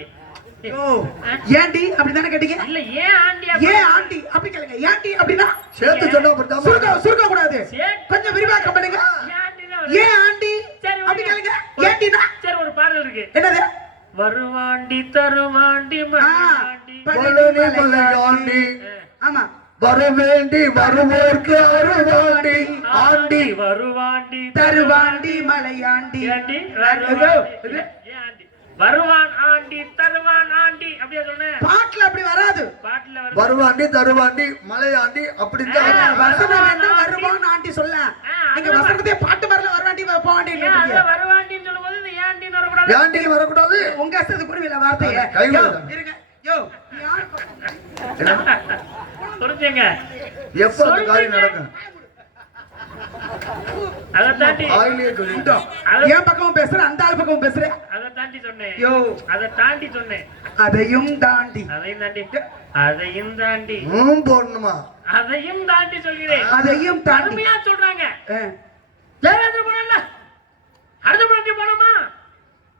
ஏண்டி அப்படிதானே கேட்டீங்க? இல்ல ஏன் ஆண்டி? ஏன் ஆண்டி அப்படி கேளுங்க. ஏண்டி அப்படின்னா சேர்த்து சொன்னா அப்படிதான். சுருக்க கூடாது. கொஞ்சம் விரிவாக்கம் பண்ணுங்க. ஏன் ஆண்டி அப்படி கேளுங்க. ஏண்டினா சரி ஒரு பாடல் இருக்கு. என்னது? வருவாண்டி தருவாண்டி மலையாண்டி. பழனி மலையாண்டி. ஆமா. வரவேண்டி வருவோர்க்கு அருவாண்டி. ஆண்டி வருவாண்டி தருவாண்டி மலையாண்டி. ஏண்டி? ஏன் ஆண்டி? வருவான் ஆண்டி தருவான் ஆண்டி அப்படியே சொன்னேன். பாட்டுல அப்படி வராது. பாட்டுல வருவாண்டி தருவாண்டி மலையாண்டி அப்படிதான். வசனம் வேணா வருவான் ஆண்டி சொல்ல. நீங்க வசனத்தை பாட்டு வரல வருவாண்டி போவாண்டி இல்ல. வருவாண்டின்னு சொல்லும்போது இந்த ஏண்டின்னு வரக்கூடாது. ஏண்டின்னு வரக்கூடாது. உங்க அசது புரியல வார்த்தையை. இருங்க. யோ புரிஞ்சுங்க. எப்ப அந்த காரியம் நடக்கும்? அதை தாண்டி ஆயிலே சொல்லிட்டோம். என் பக்கமும் பேசுற, அந்த ஆள் பக்கமும் பேசுற. அதை தாண்டி சொன்னேன். யோ அதை தாண்டி சொன்னேன். அதையும் தாண்டி. அதையும் தாண்டி. அதையும் தாண்டி. போடணுமா? அதையும் தாண்டி சொல்கிறேன். அதையும் தாண்டி. அருமையா சொல்றாங்க. தேவேந்திர போனல அடுத்த முன்னாடி போனோமா?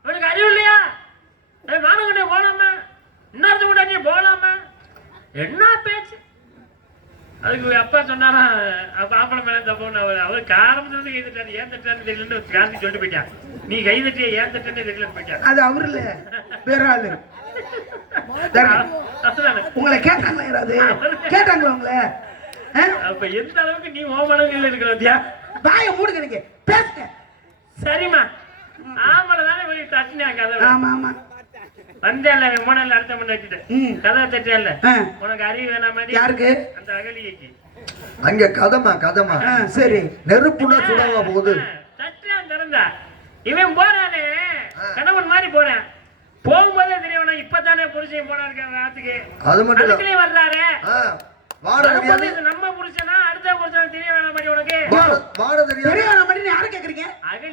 உனக்கு அறிவு இல்லையா? மானகண்டே போலாமா? இன்னொருத்த முன்னாடி போலாமா? என்ன பேச்சு? அதுக்கு அப்பா சொன்னாரா ஆம்பளை மேல தப்போன்னு அவர் காரணத்துல கை தட்டாரு. ஏன் தட்டான்னு தெரியலன்னு காந்தி சொல்லிட்டு போயிட்டான். நீ கை தட்டிய ஏன் தட்டன்னு தெரியலன்னு போயிட்டான். அது அவரு இல்ல, வேற ஆளு. உங்களை கேட்டாங்களா? யாராவது கேட்டாங்களா உங்களை? அப்ப எந்த அளவுக்கு நீ ஓமனங்கள் இருக்கிறதியா? வாய மூடுங்க, நீங்க பேசுங்க. சரிம்மா, ஆம்பளை தானே போய் தட்டினாங்க. அதை ஆமா ஆமா வந்தேன்ல மூணாள் அடுத்த முன்ன வச்சுட்டு கதை தட்டியல்ல. உனக்கு அறிவு வேணாமா? யாருக்கு? அந்த அகலியைக்கு. அங்க கதமா சரி. நெருப்புனா சுடவா போகுது. தட்டான் திறந்தா இவன் போறானே கணவன் மாதிரி போறேன். போகும்போதே தெரியவனா இப்பதானே புருஷன் போனாரு ராத்துக்கு. அது மட்டும் அதுக்குள்ளே வர்றாரு. வாட தெரியாது. நம்ம புருஷனா அடுத்த புருஷன் தெரிய வேணாம் மாதிரி உனக்கு? வாட தெரியாது. தெரிய வேணாம் மாதிரி யாரை கேக்குறீங்க?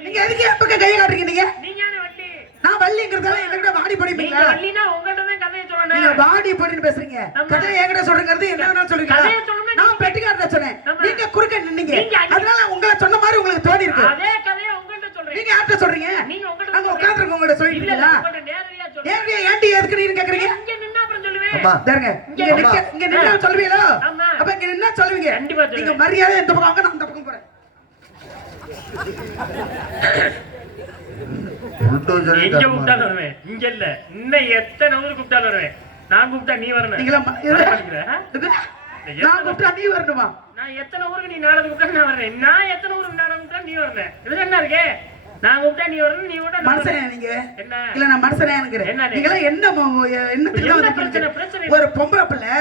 நீங்க எதுக்கு எப்ப கையை காட்டுறீங்க? நீங்க நீங்க வள்ளி. நான் வள்ளிங்கிறதால என்கிட்ட வாடி படிப்பீங்களா? வள்ளினா உங்கள்ட்ட தான் கதையை சொல்லணும். நீங்க வாடி படின்னு பேசுறீங்க. கதையை என்கிட்ட சொல்றீங்கிறது என்ன வேணாலும் சொல்றீங்க. நான் பெட்டிக்காரத சொன்னேன், நீங்க குறுக்க நின்னீங்க. அதனால உங்களை சொன்ன மாதிரி உங்களுக்கு தோணி இருக்கு. அதே கதையை உங்கள்ட்ட சொல்றேன். நீங்க யார்ட்ட சொல்றீங்க? நீங்க உங்கள்ட்ட அங்க உட்கார்ந்திருக்க உங்கள்ட்ட சொல்லிட்டீங்களா? உங்கள்ட்ட நேரடியா சொல்றேன். ஏன்டி ஏன்டி எதுக்கு நீங்க கேக்குறீங்க? இங்க நின்னா அப்புறம் சொல்லுவேன். அம்மா பாருங்க, இங்க நின்னா சொல்லுவீங்களா? ஆமா. அப்ப இங்க நின்னா சொல்லுவீங்க. கண்டிப்பா சொல்லுவேன். நீங்க மரியாதை இந்த பக்கம் வாங்க, நான் அந்த பக்கம் போறேன். எங்க கூப்பிட்டாலும் வருவேன். இங்க இல்ல, இன்னும் எத்தனை ஊருக்கு கூப்பிட்டாலும் வருவேன். நான் கூப்பிட்டா நீ வரணும். நீங்களா நான் நான் கூப்பிட்டா நீ வரணுமா? எத்தனை ஊருக்கு நீ நாடகம் கூப்பிட்டா நான் வரேன். நான் எத்தனை ஊருக்கு நாடகம் கூப்பிட்டா நீ வரணும். இதுல என்ன இருக்கு? நான் கூப்பிட்டா நீ வரணும், நீ கூட மனுஷனே நீங்க. என்ன இல்ல நான் மனுஷனே நினைக்கிறேன். நீங்க எல்லாம் என்ன பிரச்சனை? ஒரு பொம்பளை பிள்ளை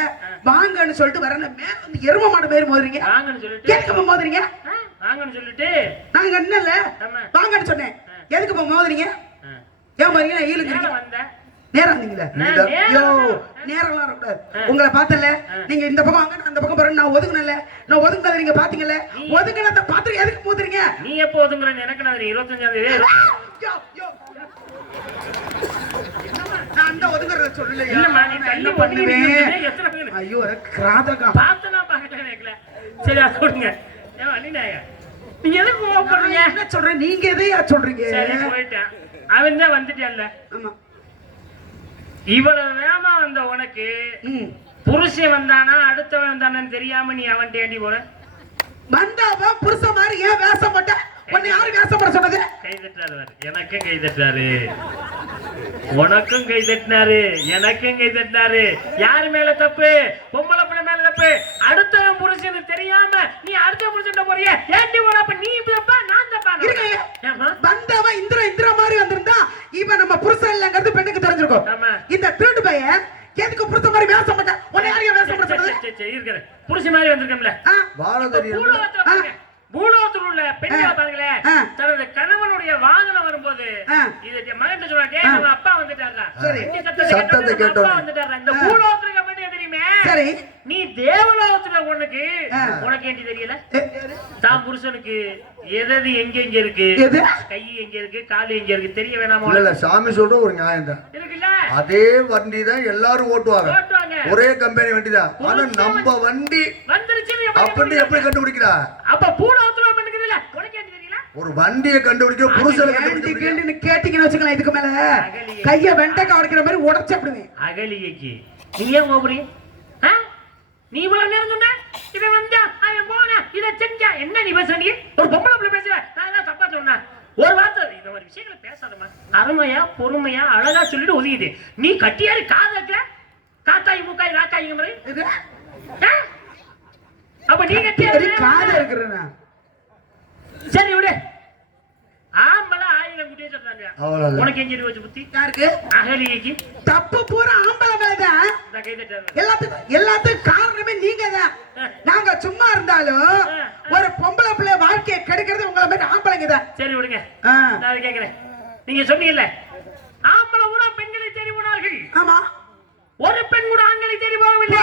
வாங்கன்னு சொல்லிட்டு வரணும், மேல வந்து எரும மாடு மாதிரி மோதுறீங்க. வாங்கன்னு சொல்லிட்டு எதுக்கு மோதுறீங்க? வாங்கன்னு சொல்லிட்டு நாங்க என்ன இல்ல வாங்கன்னு சொன்னேன். எதுக்கு மோதுறீங்க? ஏன் பாருங்க, நான் ஈழுங்க வந்தேன். நேரம் வந்தீங்களா? ஐயோ நேரம்லாம் வரக்கூடாது. உங்களை பார்த்தல, நீங்க இந்த பக்கம் வாங்க, நான் அந்த பக்கம் போறேன். நான் ஒதுங்கினல, நான் ஒதுங்கினத நீங்க பாத்தீங்கல்ல. ஒதுங்கினத பாத்து எதுக்கு மோதுறீங்க? நீ எப்போ ஒதுங்குறேன்னு எனக்கு நான் 25ஆம் தேதி நான் அந்த ஒதுங்குறத சொல்லலையா? இல்லம்மா, நீ தள்ளி பண்ணுவேன். எத்தனை ஐயோ கிராதகா பார்த்தனா பார்க்கல கேக்கல. சரி அது கொடுங்க. ஏன் அண்ணினாயா? நீங்க எதுக்கு கோவப்படுறீங்க? என்ன சொல்றேன், நீங்க எதையா சொல்றீங்க? சரி போயிட்டேன். அவன் தான் வந்துட்டேன்ல. ஆமா. இவ்வளவு வேகமா வந்த உனக்கு புருஷன் வந்தானா அடுத்தவன் வந்தானு தெரியாம நீ அவன் தேடி போற. வந்தாவா புருஷ மாதிரி ஏன் வேஷம் போட்ட? உன்னை யாரு வேஷம் போட சொன்னது? கை தட்டாரு. எனக்கும் கை தட்டாரு, உனக்கும் கை தட்டினாரு, எனக்கும் கை தட்டினாரு. யாரு மேல தப்பு? பொம்பளை பிள்ளை மேல தப்பு. அடுத்தவன் புருஷன் தெரியாம நீ அடுத்த புருஷன் போறிய. ஏன்டி போற? அப்ப நீ தப்பா நான் தப்பா? வந்தவ இந்திர மாதிரி வந்திருந்தா இவன் நம்ம புருஷன் இல்லங்கிறது பெண்ணுக்கு தெரிஞ்சிருக்கும். இந்த திருட்டு பையன் வந்திருக்காரு புருஷ மாதிரி வந்திருக்கோம்ல பாரதரி பூலோகத்தில் உள்ள பெண்களை பாருங்களேன் தனது கணவனுடைய வாகனம் வரும்போது இது மகன் சொல்றாங்க நம்ம அப்பா வந்துட்டாரா சத்தத்தை கேட்டோம் அப்பா வந்துட்டாரா இந்த பூலோகத்துக்கு மட்டும் தெரியுமே சரி நீ தேவலோகத்துல உனக்கு ஏண்டி தெரியல தான் புருஷனுக்கு எது எங்க எங்க இருக்கு கை எங்க இருக்கு காலு எங்க இருக்கு தெரிய வேணாமா இல்ல சாமி சொல்ற ஒரு நியாயம் தான் இருக்குல்ல அதே வண்டி தான் எல்லாரும் ஓட்டுவாங்க ஒரே கம்பெனி வண்டி தான் ஆனா நம்ம வண்டி வந்துருச்சு அப்படி எப்படி கண்டுபிடிக்கிறா அப்ப பூலோகத்துல பண்ணுக்குதுல உனக்கு ஏண்டி தெரியல ஒரு வண்டியை கண்டுபிடிக்க புருஷனை கேள்வி கேட்டீங்கன்னு வச்சுக்கலாம் இதுக்கு மேல கைய வெண்டைக்காய் உடைக்கிற மாதிரி உடைச்சப்படுவேன் அகலியைக்கு நீ ஏன் கோபுறீங்க நீ இவ்வளவு நேரம் சொன்ன இவன் வந்தா அவன் போனா இதை செஞ்சா என்ன நீ பேசுற நீ ஒரு பொம்பளை பிள்ளை பேசுற நான் என்ன தப்பா சொன்னேன் ஒரு வார்த்தை இந்த மாதிரி விஷயங்களை பேசாதமா அருமையா பொறுமையா அழகா சொல்லிட்டு ஒதுக்கிட்டு நீ கட்டியாரு காது வைக்கிற காத்தாய் மூக்காய் ராக்காய்ங்க மாதிரி அப்ப நீ கட்டியாரு காது இருக்கிறேன் சரி விடு ஆம்பளை ஆயிரம் குட்டியே சொல்றாங்க உனக்கு எங்க வச்சு புத்தி யாருக்கு அகலியைக்கு தப்பு பூரா ஆம்பளை மேலதான் எல்லாத்துக்கும் காரணமே நீங்க தான் நாங்க சும்மா இருந்தாலும் ஒரு பொம்பளை பிள்ளை வாழ்க்கையை கெடுக்கிறது உங்களை மாதிரி ஆம்பளைங்க தான் சரி விடுங்க நான் கேக்குறேன் நீங்க சொன்னீங்கல்ல ஆம்பளை கூட பெண்களை தேடி போனார்கள் ஆமா ஒரு பெண் கூட ஆண்களை தேடி போகவில்லை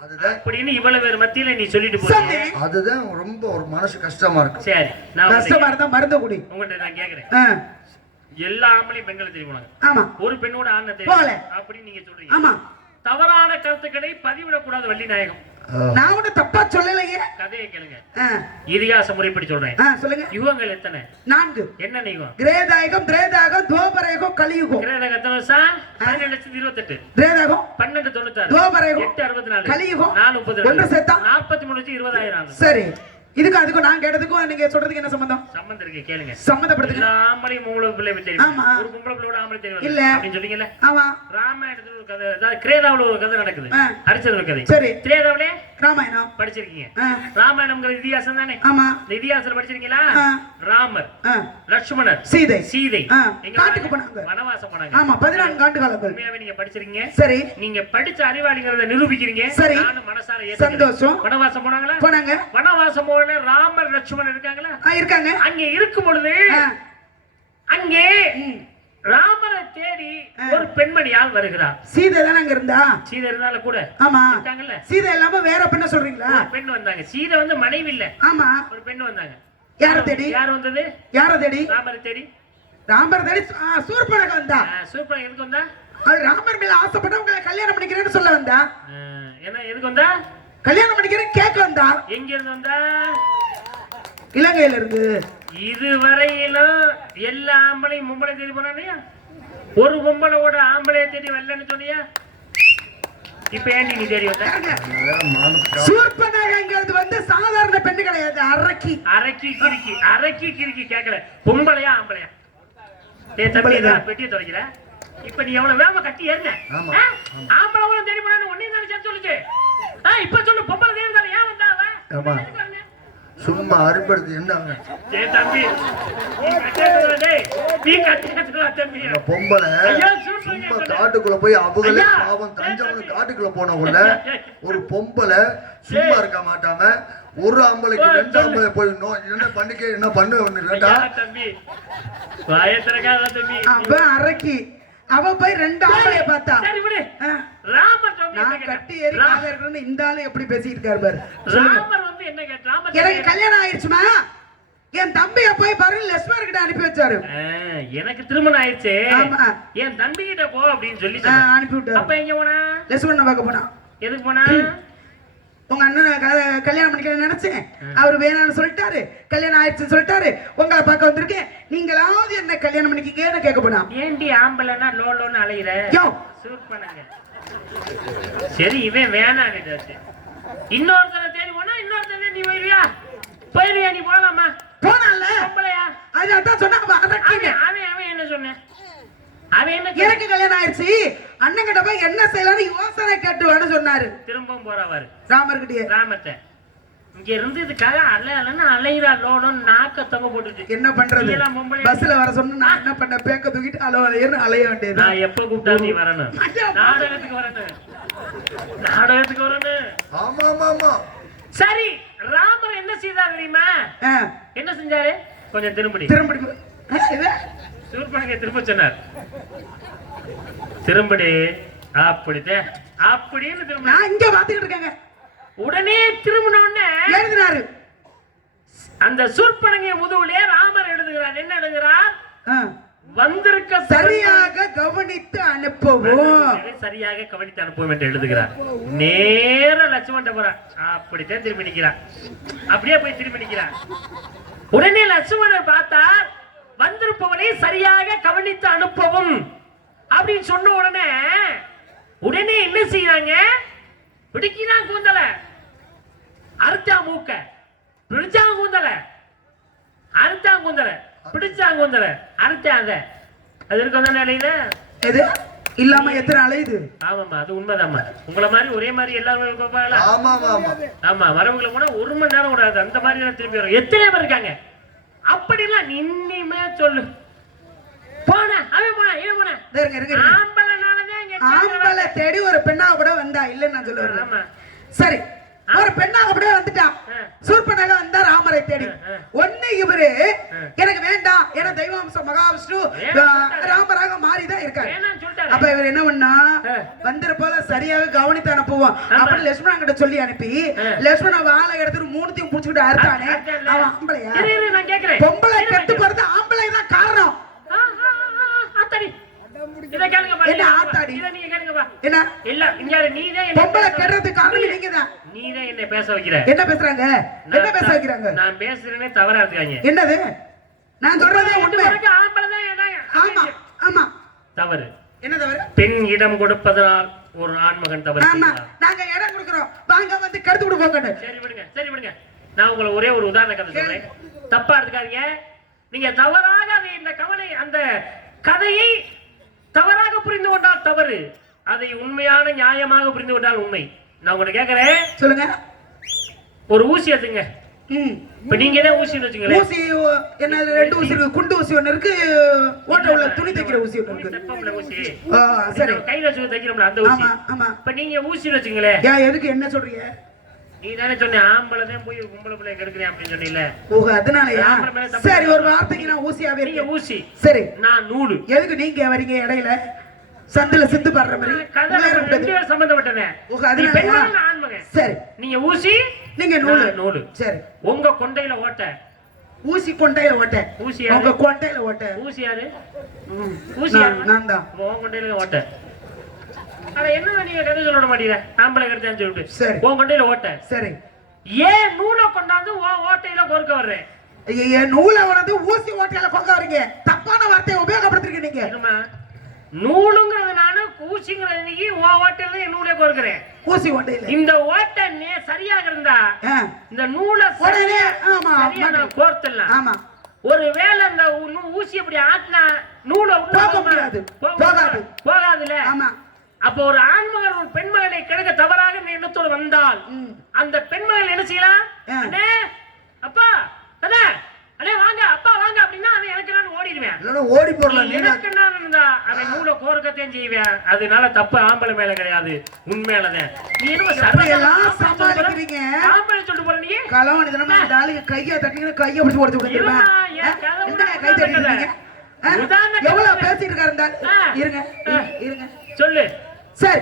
அதுதான் அப்படின்னு இவ்வளவு பேர் மத்தியில நீ சொல்லிட்டு போறீங்க அதுதான் ரொம்ப ஒரு மனசு கஷ்டமா இருக்கு சரி நான் கஷ்டமா இருந்தா மருந்து குடி உங்கள்ட்ட நான் கேக்குறேன் எல்லா ஆம்பளையும் பெண்களை தேடி போனாங்க ஆமா ஒரு பெண்ணோட ஆணை தேடி அப்படின்னு நீங்க சொல்றீங்க ஆமா தவறான கருத்துக்களை பதிவிடக்கூடாது வள்ளி நாயகம் நான் ஒண்ணு தப்பா சொல்லலையே கதையை கேளுங்க இதிகாச முறைப்படி சொல்றேன் சொல்லுங்க யுகங்கள் எத்தனை 4 என்ன யுகம் கிரேதாயகம் திரேதாயகம் துவாபரயுகம் கலியுகம் கிரேதாயகம் எத்தனை வருஷம் 1228 திரேதாயகம் 1296 துவாபரயுகம் 864 கலியுகம் 432 ஒன்று சேர்த்தா 43,20,000 சரி இதுக்கு அதுக்கும் நான் கேட்டதுக்கும் நீங்க சொல்றதுக்கு என்ன சம்பந்தம் சம்பந்தம் இருக்கு கேளுங்க சம்பந்தப்படுத்துங்க ஆம்பளை மூளை பிள்ளை தெரியும் ஒரு பொம்பளை பிள்ளையோட ஆம்பளை தெரியும் இல்ல அப்படின்னு சொல்றீங்கல்ல ஆமா ராமாயணத்துல ஒரு கதை அதாவது கிரேதாவுல ஒரு கதை நடக்குது ஹரிச்சந்திர கதை சரி கிரேதாவுல ராமாயணம் படிச்சிருக்கீங்க ராமாயணம்ங்கிற இதிகாசம் தானே ஆமா இந்த இதிகாசத்துல படிச்சிருக்கீங்களா ராமர் லட்சுமணர் சீதை எங்க காட்டுக்கு போனாங்க வனவாசம் போனாங்க ஆமா 14 ஆண்டு காலங்கள் உண்மையாவே நீங்க படிச்சிருக்கீங்க சரி நீங்க படிச்ச அறிவாளிங்கிறத நிரூபிக்கிறீங்க சரி நானும் மனசார ஏத்துக்கிறேன் சந்தோஷம் வனவாசம் போனாங்களா போனாங்க வனவாசம் போன ராமர் லட்சுமணர் இருக்காங்களா இருக்காங்க அங்க இருக்கும் பொழுது அங்கே ராமரை தேடி ஒரு பெண்மணியால் வருகிறார் சீதை தானே அங்க இருந்தா சீதை இருந்தால கூட ஆமா இருக்காங்கல்ல சீதை இல்லாம வேற பெண்ண சொல்றீங்களா பெண் வந்தாங்க சீதை வந்து மனைவி இல்ல ஆமா ஒரு பெண் வந்தாங்க யார தேடி யார் வந்தது யார தேடி ராமரை தேடி ராமர் தேடி சூர்பனக வந்தா சூர்பனக எதுக்கு வந்தா ராமர் மேல ஆசைப்பட்டு உங்களை கல்யாணம் பண்ணிக்கிறேன்னு சொல்ல வந்தா என்ன எதுக்கு வந்தா கல்யாணம் பண்ணிக்கிறேன் கேட்க வந்தா எங்க இருந்து வந்தா இலங்கையில இருந்து இதுவரையிலும் எல்லா ஆம்பளையும் பொம்பளை தேடி போனானியா ஒரு பொம்பளோட ஆம்பளைய தேடி வரலன்னு சொன்னியா இப்ப ஏன் நீ தேடி வந்த சூர்பனகங்கிறது வந்து சாதாரண பெண்ணு கிடையாது அரக்கி கிறுக்கி கேட்கல பொம்பளையா ஆம்பளையா பெட்டியை துறைக்கல இப்ப நீ எவ்வளவு வேகமா கட்டி ஏறின ஆம்பளை தேடி போனான்னு ஒன்னே நாள் சேர்த்து சொல்லுச்சு இப்ப சொல்லு பொம்பளை தேடி ஏன் வந்தா அவன் சும்மா அறுபடுது என்ன பொம்பளை சும்மா காட்டுக்குள்ள போய் அவங்களே பாவம் தஞ்சாவூர் காட்டுக்குள்ள போனவங்கள ஒரு பொம்பளை சும்மா இருக்க மாட்டாம ஒரு ஆம்பளைக்கு 2 ஆம்பளை போய் என்ன பண்ணிக்க என்ன பண்ணு அரக்கி அவ போய் 2 ஆம்பளைய பார்த்தா ராமர் கட்டி ஏறி காதர்ன்னு இந்த ஆளு எப்படி பேசிட்டு இருக்காரு பாரு ராமர் வந்து என்ன கேட்டாம எனக்கு கல்யாணம் ஆயிடுச்சுமா என் தம்பிய போய் பாரு லட்சுமணர் கிட்ட அனுப்பி வச்சாரு எனக்கு திருமணம் ஆயிடுச்சு என் தம்பி கிட்ட போ அப்படின்னு சொல்லி அனுப்பி விட்டாரு அப்ப எங்க போனா லட்சுமணனை பார்க்க போனா எதுக்கு போனா உங்க அண்ணன் கல்யாணம் பண்ணிக்க நினைச்சேன் அவரு வேணாம்னு சொல்லிட்டாரு கல்யாணம் ஆயிடுச்சுன்னு சொல்லிட்டாரு உங்களை பார்க்க வந்திருக்கேன் நீங்களாவது என்ன கல்யாணம் பண்ணிக்கன்னு கேட்க போனா ஏண்டி ஆம்பளைன்னா லோன்னு அலையிற சூப்பனுங்க சரி இவன் வேணான்னு இன்னொருத்தனை தேடி போனா இன்னொருத்தனை நீ போயிருவியா நீ போகலாமா போனால பொம்பளையா அதான் சொன்னாங்க அவன் என்ன சொன்னேன் அவன் என்ன எனக்கு கல்யாணம் ஆயிடுச்சு அண்ணன் கிட்ட போய் என்ன செய்யலாம்னு யோசனை கேட்டுவான்னு சொன்னாரு திரும்பவும் போறாரு ராமர்கிட்ட இங்க இருந்து இதுக்காக அலையிறா லோனும் நாக்க தொங்க போட்டுட்டு என்ன பண்றது பஸ்ல வர சொன்னா நான் என்ன பண்ண பேக்க தூக்கிட்டு அலைய வேண்டியது நான் எப்ப கூப்பிட்டா நீ வரணும் நாடகத்துக்கு வரணும் நாடகத்துக்கு வரணும். ஆமா ஆமா ஆமா. சரி, ராமர் என்ன செய்தார் தெரியுமா? என்ன செஞ்சாரு? கொஞ்சம் திரும்படி சூர்பனகை திரும்ப சொன்னார். திரும்படி அப்படித்தே அப்படின்னு திரும்ப. நான் இங்க பாத்துக்கிட்டு இருக்கேங்க. உடனே திரும்பின உடனே எழுதினாரு. அந்த சூர்பனகை முதுகுலே ராமர் எழுதுகிறார். என்ன எழுதுகிறார்? வந்திருக்க சரியாக கவனித்து அனுப்பவும். சரியாக கவனித்து அனுப்பவும் என்று எழுதுகிறார். நேர லட்சுமணன் போறார். அப்படித்தான் திரும்பி நிக்கிறார். அப்படியே போய் திரும்பி நிக்கிறார். உடனே லட்சுமணர் பார்த்தார், வந்திருப்பவனை சரியாக கவனித்து அனுப்பவும் அப்படின்னு சொன்ன உடனே உடனே என்ன செய்யறாங்க? பிடிக்கிறான் கூந்தல, அறுத்தா மூக்க, பிடிச்சான் கூந்தல, அறுத்தான் கூந்தல, பிடிச்சாங்க கூந்தல, அறுத்தாங்க. அது இருக்கும் அந்த நிலையில எது இல்லாம எத்தனை அலையுது? ஆமாமா, அது உண்மைதாம்மா. உங்களை மாதிரி ஒரே மாதிரி எல்லாருமே இருப்பாங்களா? ஆமா ஆமா ஆமா. வரவுகளை போனா 1 மணி நேரம் கூடாது, அந்த மாதிரி திரும்பி வரும். எத்தனை பேர் இருக்காங்க அப்படிலாம்? நின்னுமே சொல்லு. போன அவன் போன இவன் போன ஆம்பளை தேடி ஒரு பெண்ணா கூட வந்தா இல்லன்னு நான் சொல்லுவேன். ஆமா. சரி, ஒரு பெண்ணாக கூட வந்துட்டான். சூர்பனகை வந்தா ராமரை தேடி. ஒண்ணு இவரு எனக்கு வேண்டாம், ஏன்னா தெய்வாம்சம் மகாவிஷ்ணு ராமராக மாறிதான் இருக்காரு. அப்ப இவர் என்ன பண்ணா, வந்திருப்போல சரியாக கவனித்து அனுப்புவோம் அப்படின்னு லட்சுமணன் கிட்ட சொல்லி அனுப்பி, லட்சுமணன் வாழை எடுத்துட்டு 3த்தையும் புடிச்சுக்கிட்டு அறுத்தானே. அவன் ஆம்பளையா? பொம்பளை கெட்டு போறது ஆம்பளை தான் காரணம். என்ன பேச வைக்கிற? என்ன பேசுறாங்க? என்ன பேச வைக்கிறாங்க? நான் பேசுறேனே தவறா இருக்காங்க. என்னது? நான் சொல்றதே உண்மை. ஆமா ஆமா. தவறு. என்ன தவறு? பெண் இடம் கொடுப்பதனால் ஒரு ஆண்மகன் தவறு. ஆமா, நாங்க இடம் கொடுக்கிறோம், வாங்க வந்து கருத்து விடு போங்க. சரி விடுங்க, சரி விடுங்க. நான் உங்களுக்கு ஒரே ஒரு உதாரண கதை சொல்றேன், தப்பா எடுத்துக்காதீங்க. நீங்க தவறாக இந்த கவலை அந்த கதையை தவறாக புரிந்து கொண்டால் தவறு, அதை உண்மையான நியாயமாக புரிந்து கொண்டால் உண்மை. நான் உங்களை கேட்கிறேன், சொல்லுங்க. ஒரு ஊசி எடுத்துங்க. இப்ப நீங்க என்ன ஊசி வச்சுங்களேன்? ஊசி என்ன? 2 ஊசி இருக்கு. குண்டு ஊசி ஒன்னு இருக்கு, ஓட்ட உள்ள துணி தைக்கிற ஊசி ஒன்னு இருக்கு. செப்பம்ல ஊசி. சரி, கையில வச்சு தைக்கிறோம்ல அந்த ஊசி. ஆமா. இப்ப நீங்க ஊசி வச்சுங்களேன். எதுக்கு? என்ன சொல்றீங்க? நீ தானே சொன்ன ஆம்பளை தான் போய் பொம்பளை பிள்ளை கெடுக்கிறேன் அப்படின்னு சொன்னீங்கல்ல. ஓஹோ, அதனாலயா? சரி, ஒரு வார்த்தைக்கு நான் ஊசியாவே நீங்க ஊசி, சரி நான் நூலு. எதுக்கு நீங்க வரீங்க இடையில சந்தில சிந்து பண்ற மாதிரி? கதை சம்பந்தப்பட்டனே. ஓஹோ, அதனாலயா? ஆண்மகன். சரி, நீங்க ஊசி, நீங்க நூலு. நூலு. சரி, உங்க கொண்டையில ஓட்ட. ஊசி கொண்டையில ஓட்ட. ஊசி உங்க கொண்டையில ஓட்ட. ஊசி யாரு? ஊசி நான் தான். உன் கொண்டையில ஓட்ட. அட என்ன நீங்க கதை சொல்ல மாட்டீங்க? ஆம்பளை கரெக்டான்னு சொல்லிட்டு. சரி, உன் கொண்டையில ஓட்ட. சரி, ஏன் நூலை கொண்டாந்து ஓட்டையில பொறுக்க வர்றேன்? நூலை வந்து ஊசி ஓட்டையில கொண்டு வரீங்க. தப்பான வார்த்தையை உபயோகப்படுத்திருக்கீங்க நீங்க. நூலுங்கிறதுனால ஊசிங்கிறது நீ ஓட்டையில என் நூலை கோர்க்கிறேன். ஊசி ஓட்டையில இந்த ஓட்டை சரியாக இருந்தா இந்த நூலை கோர்த்தலாம். ஆமா, ஒருவேளை இந்த ஊசி அப்படி ஆட்டினா நூலை போக முடியாது, போகாதுல. ஆமா. அப்போ ஒரு ஆண்மகன் ஒரு பெண்மகனை கெடுக்க தவறாக எண்ணத்தோடு வந்தால் அந்த பெண்மகள் என்ன செய்யலாம்? அண்ணே அப்பா அண்ணே அண்ணே வாங்க அப்பா வாங்க அப்படின்னா அவன் எனக்கு நான் ஓடிடுவேன். ஓடி போடலாம். எனக்கு என்ன இருந்தா அவன் நூலை கோர்க்கத்தையும் செய்வேன். அதனால தப்பு ஆம்பளை மேல கிடையாது, உண்மையிலதான். நீ என்ன சமாளிக்கிறீங்க? ஆம்பளை சொல்லிட்டு போற நீ கலவணி தினமா டாலிக்கு கையை தட்டிங்க, கையை பிடிச்சு ஓடிச்சு விடுறீங்க. கை தட்டிங்க. எவ்வளவு பேசிட்டு இருக்காரு? இருங்க இருங்க, சொல்லு. சரி,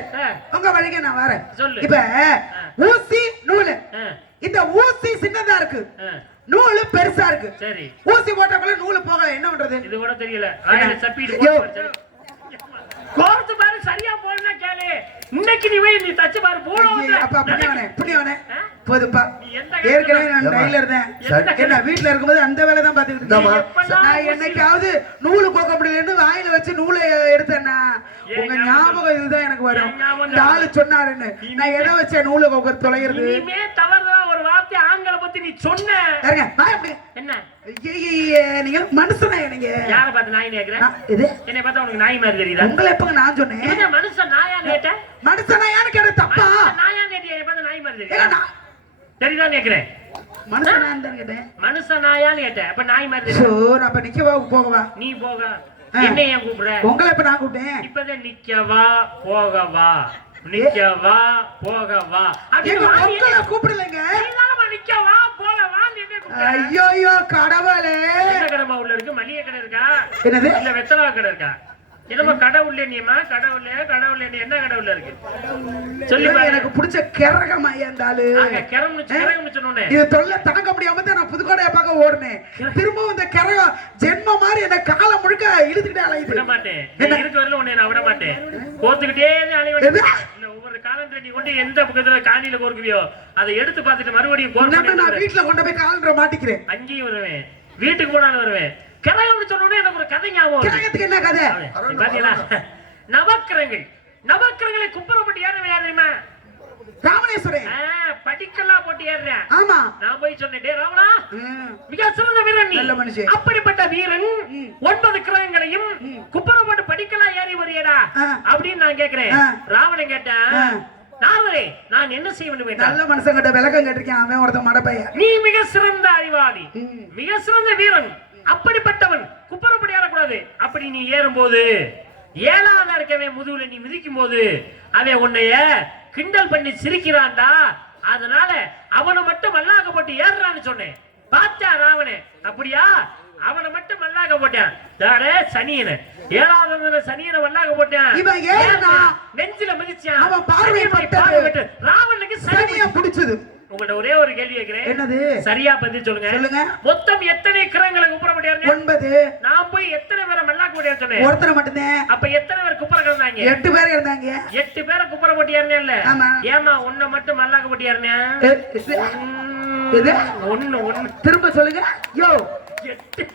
உங்க வழிக்கு நான் வரேன். சொல்லு. இப்ப ஊசி நூலு, இந்த ஊசி சின்னதா இருக்கு, நூலு பெருசா இருக்கு. சரி, ஊசி போட்டக்குள்ள நூலு போகல, என்ன பண்றது? இது கூட தெரியல. கோர்த்து பாரு, சரியா போறனா கேளு. இன்னைக்கு நீ போய் நீ தச்சு பாரு. போடுவானே அப்பா புண்ணியவனே போதுப்பா. ஏற்கனவே நான் டைலர் தான். என்ன வீட்ல இருக்கும்போது அந்த வேலை தான் பாத்துக்கிட்டு இருந்தேன். நான் என்னைக்காவது நூலு கோக்க முடியலன்னு வாயில வச்சு நூலை எடுத்தேன்னா உங்க ஞாபகம் இதுதான் எனக்கு வரும். ஆளு சொன்னாருன்னு நான் எதை வச்ச நூலை கோக்க தொலைகிறது. இனிமே தவறுதா ஒரு வார்த்தை ஆண்களை பத்தி நீ சொன்ன என்ன? நீங்க மனுஷனா? நீங்க யாரை பார்த்து நாய் கேக்குறேன்? இது என்னை பார்த்தா உனக்கு நாய் மாதிரி தெரியுதா? உங்களை எப்ப நான் சொன்னேன் மனுஷன் நாயான்னு கேட்ட? மனுஷனா யான்னு கேட்ட? தப்பா நாயான்னு கேட்டியா? என்னை பார்த்து நாய் மாதிரி தெரியுதா? தெரியுதா கேக்குறேன்? மனுஷனா கேட்டேன். மனுஷன் நாயான்னு கேட்டேன். அப்ப நாய் மாதிரி அப்ப நிக்கவா போகவா? நீ போக. என்ன ஏன் கூப்பிடுற? உங்களை எப்ப நான் கூப்பிட்டேன்? இப்பதான் நிக்கவா போகவா நிக்கவா போகவா எங்க மக்களை கூப்பிடலைங்க. நிக்கவா போகவா ஐயோ ஐயோ கடவுளே. என்ன கடைமா உள்ள இருக்கு? மளிகை கடை இருக்கா? என்னது? இல்ல வெத்தலா கடை இருக்கா? என்னமா கடை உள்ள நீமா? கடை உள்ள நீ என்ன கடை உள்ள இருக்கு சொல்லி பாரு. எனக்கு பிடிச்ச கிரகமா இருந்தாலு கிரகம் சொன்னோனே இது தொல்லை தாங்க முடியாம தான் நான் புதுக்கோட்டையை பார்க்க ஓடுனேன். திரும்பவும் இந்த கிரகம் ஜென்ம மாதிரி என்ன காலம் முழுக்க இழுத்துக்கிட்டே அலையுது. விட மாட்டேன். இருக்க வரல உன்னை நான் விட மாட்டேன். கோத்துக்கிட்டே அலைய இல்ல ஒவ்வொரு காலண்டர் நீ கொண்டு எந்த பக்கத்துல காணியில கோர்க்குறியோ அதை எடுத்து பார்த்துட்டு மறுபடியும் நான் வீட்டுல கொண்டு போய் காலண்டரை மாட்டிக்கிறேன். அங்கேயும் வருவேன், வீட்டுக்கு போனாலும் வருவேன். கிரகம் சொன்னோடனே எனக்கு ஒரு கதை ஞாபகம். கிரகத்துக்கு என்ன கதை? பாத்தீங்களா? நவக்கிரகங்களை குப்புறப்பட்டு ஏறவே தெரியுமா? ராமணேஸ்வரன் படிக்கலாம் போட்டு ஏறுறேன். ஆமா, நான் போய் சொன்னேன், ராவணா மிக சிறந்த வீரன் நீ. நல்ல மனுஷன். அப்படிப்பட்ட வீரன் 9 கிரகங்களையும் குப்புறப்பட்டு படிக்கலாம் ஏறி வரியடா அப்படின்னு நான் கேட்கிறேன். ராவணன் கேட்டேன், நாரதரே நான் என்ன செய்ய வேண்டும்? நல்ல மனுஷன் கிட்ட விளக்கம் கேட்டிருக்கேன். அவன் ஒருத்தன் மடப்பைய. நீ மிக சிறந்த அறிவாளி, மிக சிறந்த வீரன், அப்படிப்பட்டவன் குப்புறப்படி ஏறக்கூடாது. அப்படி நீ ஏறும்போது 7வது இருக்கவே முதுகுல நீ மிதிக்கும் போது அவன் உன்னைய கிண்டல் பண்ணி சிரிக்கிறான்டா. அதனால அவனை மட்டும் மல்லாக்க போட்டு ஏறுறான்னு சொன்னேன். பார்த்தா ராவணே அப்படியா? அவனை மட்டும் மல்லாக்க போட்டேன். சனியனை 7வது சனியனை மல்லாக்க போட்டேன். இவன் ஏறனா நெஞ்சில மிதிச்சான். அவன் பார்வைப்பட்டு ராவனுக்கு சனியை பிடிச்சது. உங்கள்ட்ட ஒரே ஒரு கேள்வி கேட்கிறேன். என்னது? சரியா பதில் சொல்லுங்க. சொல்லுங்க. மொத்தம் எத்தனை கிரகங்களை குப்புறப்பட்டியாரு? 9. நான் போய் எத்தனை பேரை மல்லாக்க போட்டியா சொன்னேன்? ஒருத்தர் மட்டும்தான். அப்ப எத்தனை பேர் குப்புற கிடந்தாங்க? 8 பேர் இருந்தாங்க. 8 பேரை குப்புற போட்டியாருனே இல்ல? ஆமா. ஏமா உன்னை மட்டும் மல்லாக்க போட்டியாருனே? ஒன்னு திரும்ப சொல்லுங்க. யோ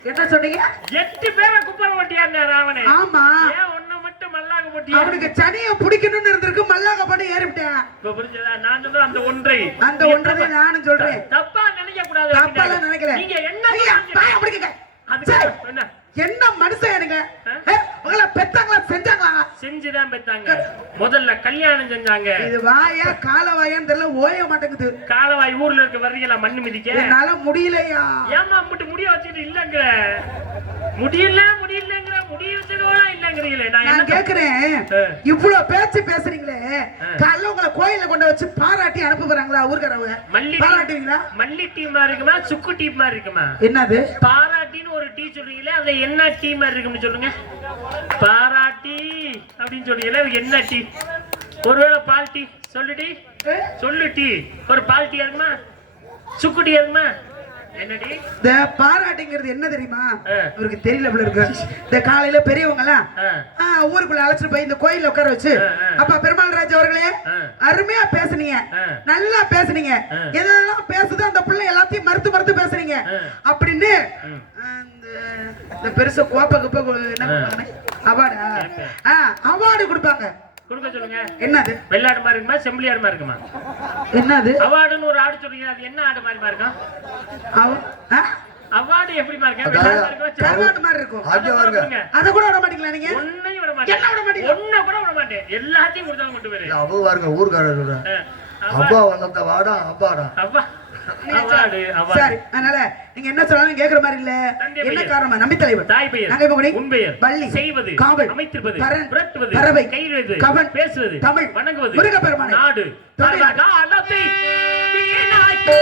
என்ன சொன்னீங்க? 8 பேரை குப்புற போட்டியாருனே ராவணே. ஆமா. ஏன் உன்னை மட்டும் மல்லாக்க போட்டியா? அவனுக்கு சனியை பிடிக்கணும்னு இருந்திருக்கு. மல்லாக்க போட்டு ஏறிவிட்டேன். இப்ப புரிஞ்சதா? நான் சொன்ன அந்த ஒன்றை நானும் சொல்றேன். தப்பா நினைக்க கூடாது. தப்பால நினைக்கல. நீங்க என்ன என்ன மனுஷன் எனக்கு உங்களை பெத்தாங்களா செஞ்சாங்களா? செஞ்சுதான் பெத்தாங்க. முதல்ல கல்யாணம் செஞ்சாங்க. இது வாயா காலவாயான்னு தெரியல, ஓய மாட்டேங்குது. காலவாய் ஊர்ல இருக்க வர்றீங்களா மண்ணு மிதிக்க? என்னால முடியலையா? ஏமா அம்பிட்டு முடிய வச்சுக்கிட்டு இல்லங்கிற முடியலங்கிற முடிய வச்சதோட இல்லங்கிறீங்களே. நான் கேக்குறேன், இவ்வளவு பேச்சு பேசுறீங்களே, காலைல உங்களை கோயில கொண்டு வச்சு பாராட்டி அனுப்ப போறாங்களா ஊர்காரவங்க? பாராட்டுவீங்களா? மல்லி டீமா இருக்குமா சுக்கு டீமா இருக்குமா? என்னது பாராட்டின்னு ஒரு டீ சொல்றீங்களே, அதுல என்ன டீ மாதிரி இருக்குன்னு சொல்லுங்க. பாராட்டி அப்படின்னு சொல்றீங்களே, என்ன டீ? ஒருவேளை பால் டீ சொல்லு டீ. ஒரு பால் டீ இருக்குமா? சுக்கு டீ இருக்குமா? என்னடி இந்த பாராட்டிங்கிறது என்ன தெரியுமா? இவருக்கு தெரியல போல இருக்கு. இந்த காலையில பெரியவங்க எல்லாம் ஊருக்குள்ள அழைச்சிட்டு போய் இந்த கோயில உட்கார வச்சு, அப்பா பெருமாள் ராஜ் அவர்களே அருமையா பேசுனீங்க, நல்லா பேசுனீங்க, எதெல்லாம் பேசுதோ அந்த பிள்ளை எல்லாத்தையும் மறுத்து பேசுறீங்க அப்படின்னு இந்த பெருசா கோப்ப அவார்டு கொடுப்பாங்க. கொடுக்க சொல்லுங்க. என்னது? வெள்ளாடு மாதிரி இருக்குமா செம்பிளியாடு மாதிரி இருக்குமா? என்னது அவார்டுன்னு ஒரு ஆடு சொல்றீங்க, அது என்ன ஆடு மாதிரி இருக்கும்? அவார்டு எப்படி மாதிரி இருக்கும்? அத கூட விட மாட்டீங்களா நீங்க? ஒன்னையும் விட மாட்டேன். ஒன்ன கூட விட மாட்டேன். எல்லாத்தையும் கொடுத்தா கொண்டு போயிரு. அவ பாருங்க ஊர்காரர் சொல்றேன். அப்பா வந்த வாடா அப்பாடா. அப்பா அவார்டு சரி. அதனால நீங்க என்ன சொன்னாலும் கேக்குற மாதிரி இல்ல. என்ன காரணம்? நம்பி தலைவர், தாய் பெயர், நங்கை மகனே, உண்பெயர், வள்ளி, செய்வது, காவல், அமைத்திருப்பது, புரட்டுவது, பறவை, கையிடுவது, கவன், பேசுவது, தமிழ், வணங்குவது, முருகப்பெருமானை, நாடு, தொழில், காலத்தை வீணாக்கி